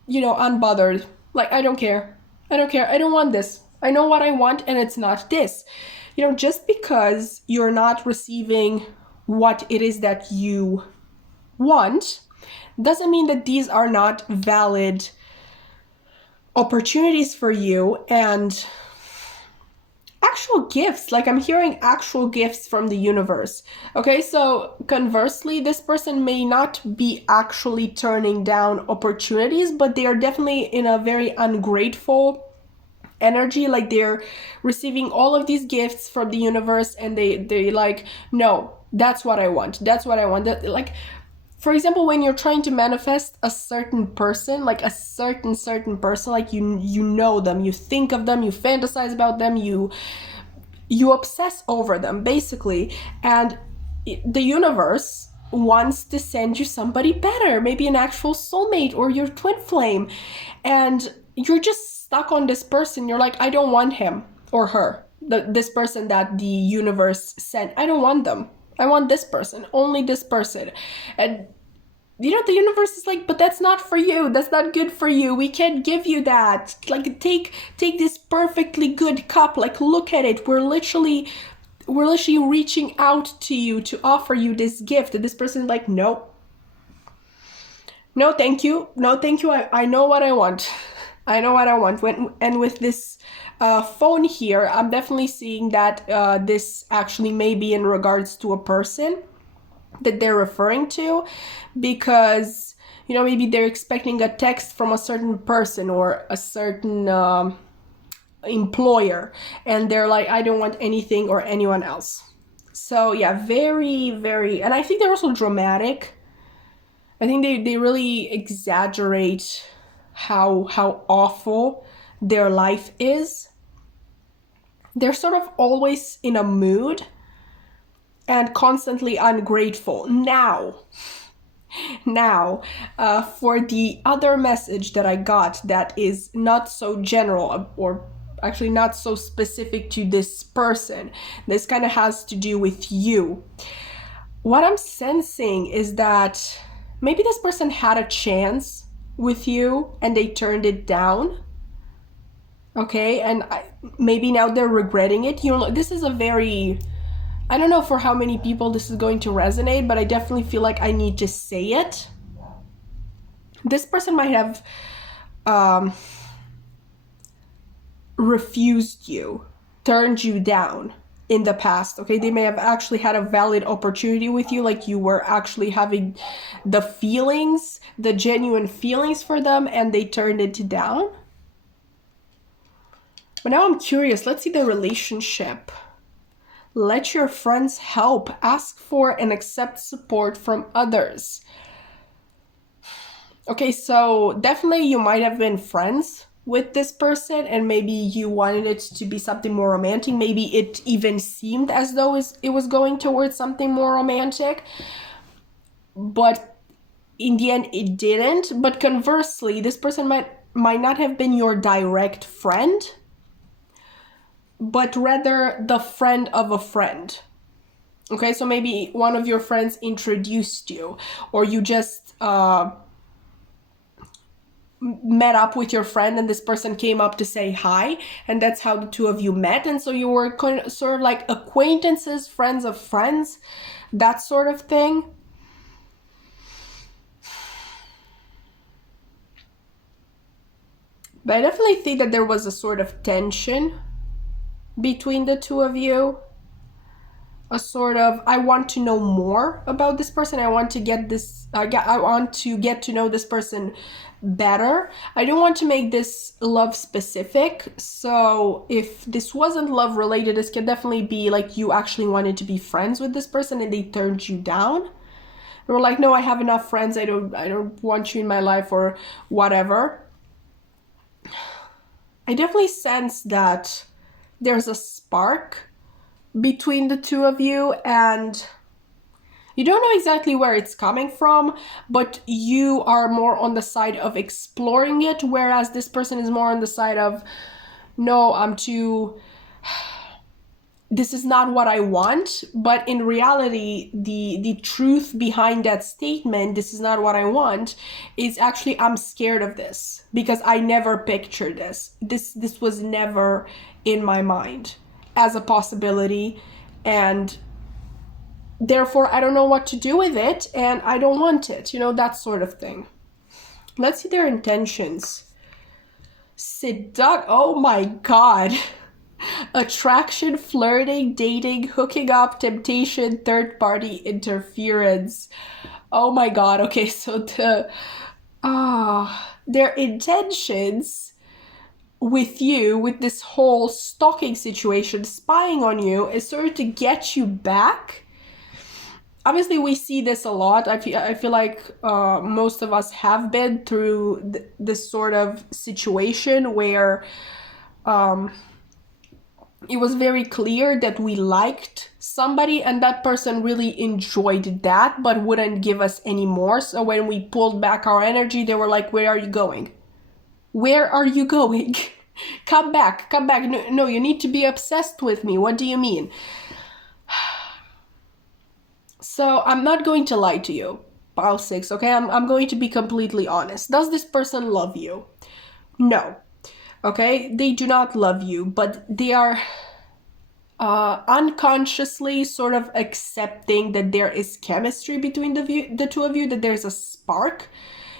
unbothered. Like, I don't care. I don't want this. I know what I want, and it's not this. Just because you're not receiving what it is that you want doesn't mean that these are not valid opportunities for you and actual gifts. Like, I'm hearing actual gifts from the universe. Okay, so conversely, this person may not be actually turning down opportunities, but they are definitely in a very ungrateful energy. Like, they're receiving all of these gifts from the universe, and they like, no, that's what I want. Like, for example, when you're trying to manifest a certain person, like a certain person, like you know them, you think of them, you fantasize about them, you obsess over them, basically, and the universe wants to send you somebody better, maybe an actual soulmate or your twin flame, and you're just stuck on this person. You're like, I don't want him or her, this person that the universe sent. I don't want them. I want this person, only this person. And the universe is like, but that's not for you. That's not good for you. We can't give you that. Like, take this perfectly good cup. Like, look at it. We're literally reaching out to you to offer you this gift. And this person is like, no, thank you. No, thank you. I know what I want. I know what I want. And with this phone here, I'm definitely seeing that this actually may be in regards to a person that they're referring to, because maybe they're expecting a text from a certain person or a certain employer, and they're like, I don't want anything or anyone else. So yeah, very, very, and I think they're also dramatic. I think they really exaggerate how awful their life is. They're sort of always in a mood and constantly ungrateful. Now, for the other message that I got that is not so general, or actually not so specific to this person, this kind of has to do with you. What I'm sensing is that maybe this person had a chance with you and they turned it down. Okay, and maybe now they're regretting it. This is a very, I don't know for how many people this is going to resonate, but I definitely feel like I need to say it. This person might have refused you, turned you down in the past. Okay, they may have actually had a valid opportunity with you, like you were actually having the feelings, the genuine feelings for them, and they turned it down. But now I'm curious. Let's see the relationship. Let your friends help. Ask for and accept support from others. Okay, so definitely you might have been friends with this person and maybe you wanted it to be something more romantic. Maybe it even seemed as though it was going towards something more romantic. But in the end, it didn't. But conversely, this person might not have been your direct friend, but rather the friend of a friend. Okay, so maybe one of your friends introduced you, or you just met up with your friend and this person came up to say hi, and that's how the two of you met. And so you were sort of like acquaintances, friends of friends, that sort of thing. But I definitely think that there was a sort of tension between the two of you. A sort of, I want to know more about this person. I want to get to know this person better. I don't want to make this love specific. So if this wasn't love related, this can definitely be like you actually wanted to be friends with this person and they turned you down. They were like, no, I have enough friends. I don't want you in my life or whatever. I definitely sense that there's a spark between the two of you and you don't know exactly where it's coming from, but you are more on the side of exploring it, whereas this person is more on the side of, no, this is not what I want. But in reality, the truth behind that statement, this is not what I want, is actually I'm scared of this because I never pictured this. This was never in my mind as a possibility, and therefore I don't know what to do with it and I don't want it, that sort of thing. Let's see their intentions. Oh my god. Attraction, flirting, dating, hooking up, temptation, third party interference. Oh my god. Okay, so their intentions with you, with this whole stalking situation, spying on you, is sort of to get you back. Obviously, we see this a lot. I feel like most of us have been through this sort of situation where it was very clear that we liked somebody and that person really enjoyed that but wouldn't give us any more. So when we pulled back our energy, they were like, where are you going? Where are you going? Come back. No, you need to be obsessed with me. What do you mean? So I'm not going to lie to you, pile 6, okay? I'm going to be completely honest. Does this person love you? No. Okay? They do not love you, but they are unconsciously sort of accepting that there is chemistry between the two of you, that there's a spark.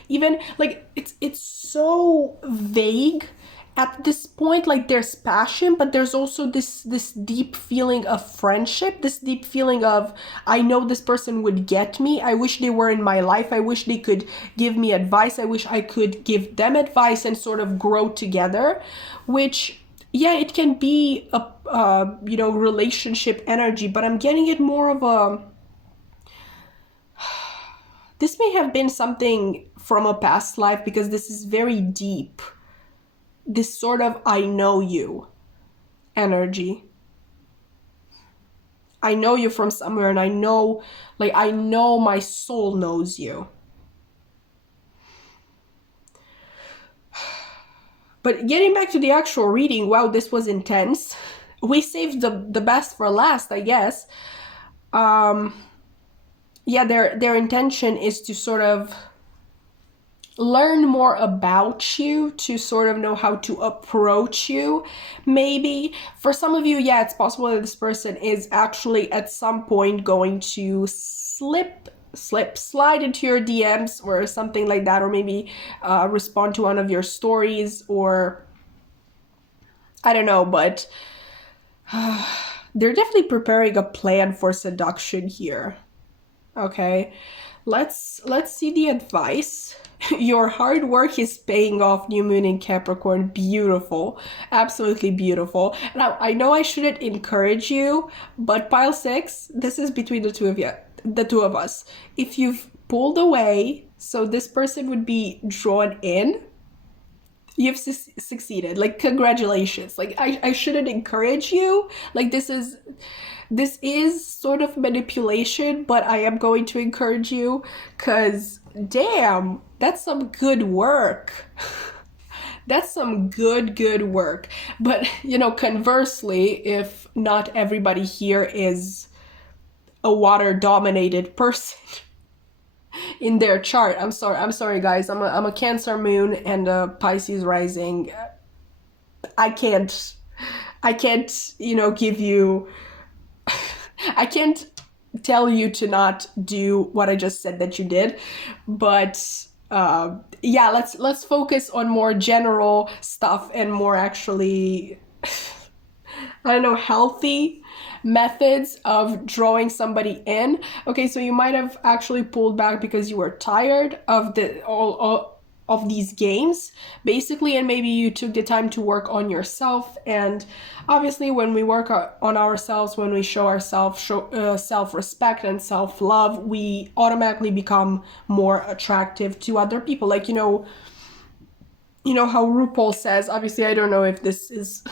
Even like it's so vague at this point. Like there's passion, but there's also this deep feeling of friendship, this deep feeling of, I know this person would get me. I wish they were in my life. I wish they could give me advice. I wish I could give them advice and sort of grow together, which, yeah, it can be a relationship energy, but I'm getting it more of a, this may have been something from a past life, because this is very deep. This sort of I know you energy. I know you from somewhere, and I know my soul knows you. But getting back to the actual reading, wow, this was intense. We saved the best for last, I guess. Yeah, their intention is to sort of learn more about you, to sort of know how to approach you. Maybe for some of you, yeah, it's possible that this person is actually at some point going to slide into your DMs or something like that, or maybe respond to one of your stories, or I don't know, but they're definitely preparing a plan for seduction here. Okay, let's see the advice Your hard work is paying off, new moon in Capricorn. Beautiful. Absolutely beautiful. Now, I know I shouldn't encourage you, but pile six, this is between the two of you, the two of us. If you've pulled away, so this person would be drawn in, you've succeeded. Like, congratulations. Like, I shouldn't encourage you. Like, this is sort of manipulation, but I am going to encourage you because damn, that's some good work. That's some good work. But, conversely, if not everybody here is a water dominated person in their chart, I'm sorry guys. I'm a Cancer moon and a Pisces rising. I can't give you I can't tell you to not do what I just said that you did, but yeah, let's focus on more general stuff and more actually, I don't know, healthy methods of drawing somebody in. Okay, so you might have actually pulled back because you were tired of all of these games, basically, and maybe you took the time to work on yourself. And obviously, when we work on ourselves, when we show ourselves self-respect and self-love, we automatically become more attractive to other people. Like, how RuPaul says, obviously, I don't know if this is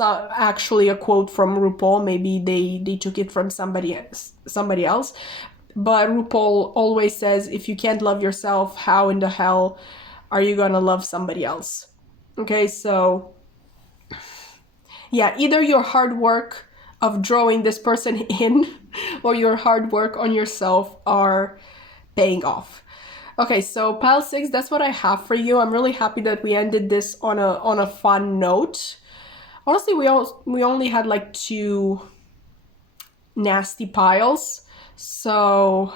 actually a quote from RuPaul, maybe they took it from somebody else, but RuPaul always says, if you can't love yourself, how in the hell are you gonna love somebody else? Okay, so yeah, either your hard work of drawing this person in or your hard work on yourself are paying off. Okay, so pile six, that's what I have for you. I'm really happy that we ended this on a fun note. Honestly, we only had like 2 nasty piles. So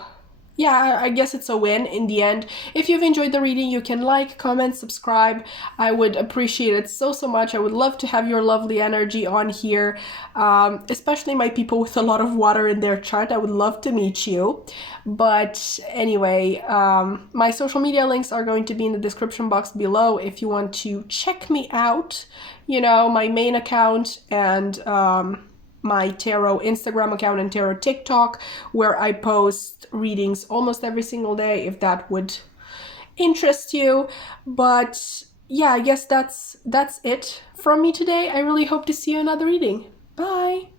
yeah, I guess it's a win in the end. If you've enjoyed the reading, you can like, comment, subscribe. I would appreciate it so much. I would love to have your lovely energy on here, especially my people with a lot of water in their chart. I would love to meet you. But anyway, my social media links are going to be in the description box below if you want to check me out. My main account and my tarot Instagram account and tarot TikTok, where I post readings almost every single day, if that would interest you. But yeah, I guess that's it from me today. I really hope to see you in another reading. Bye.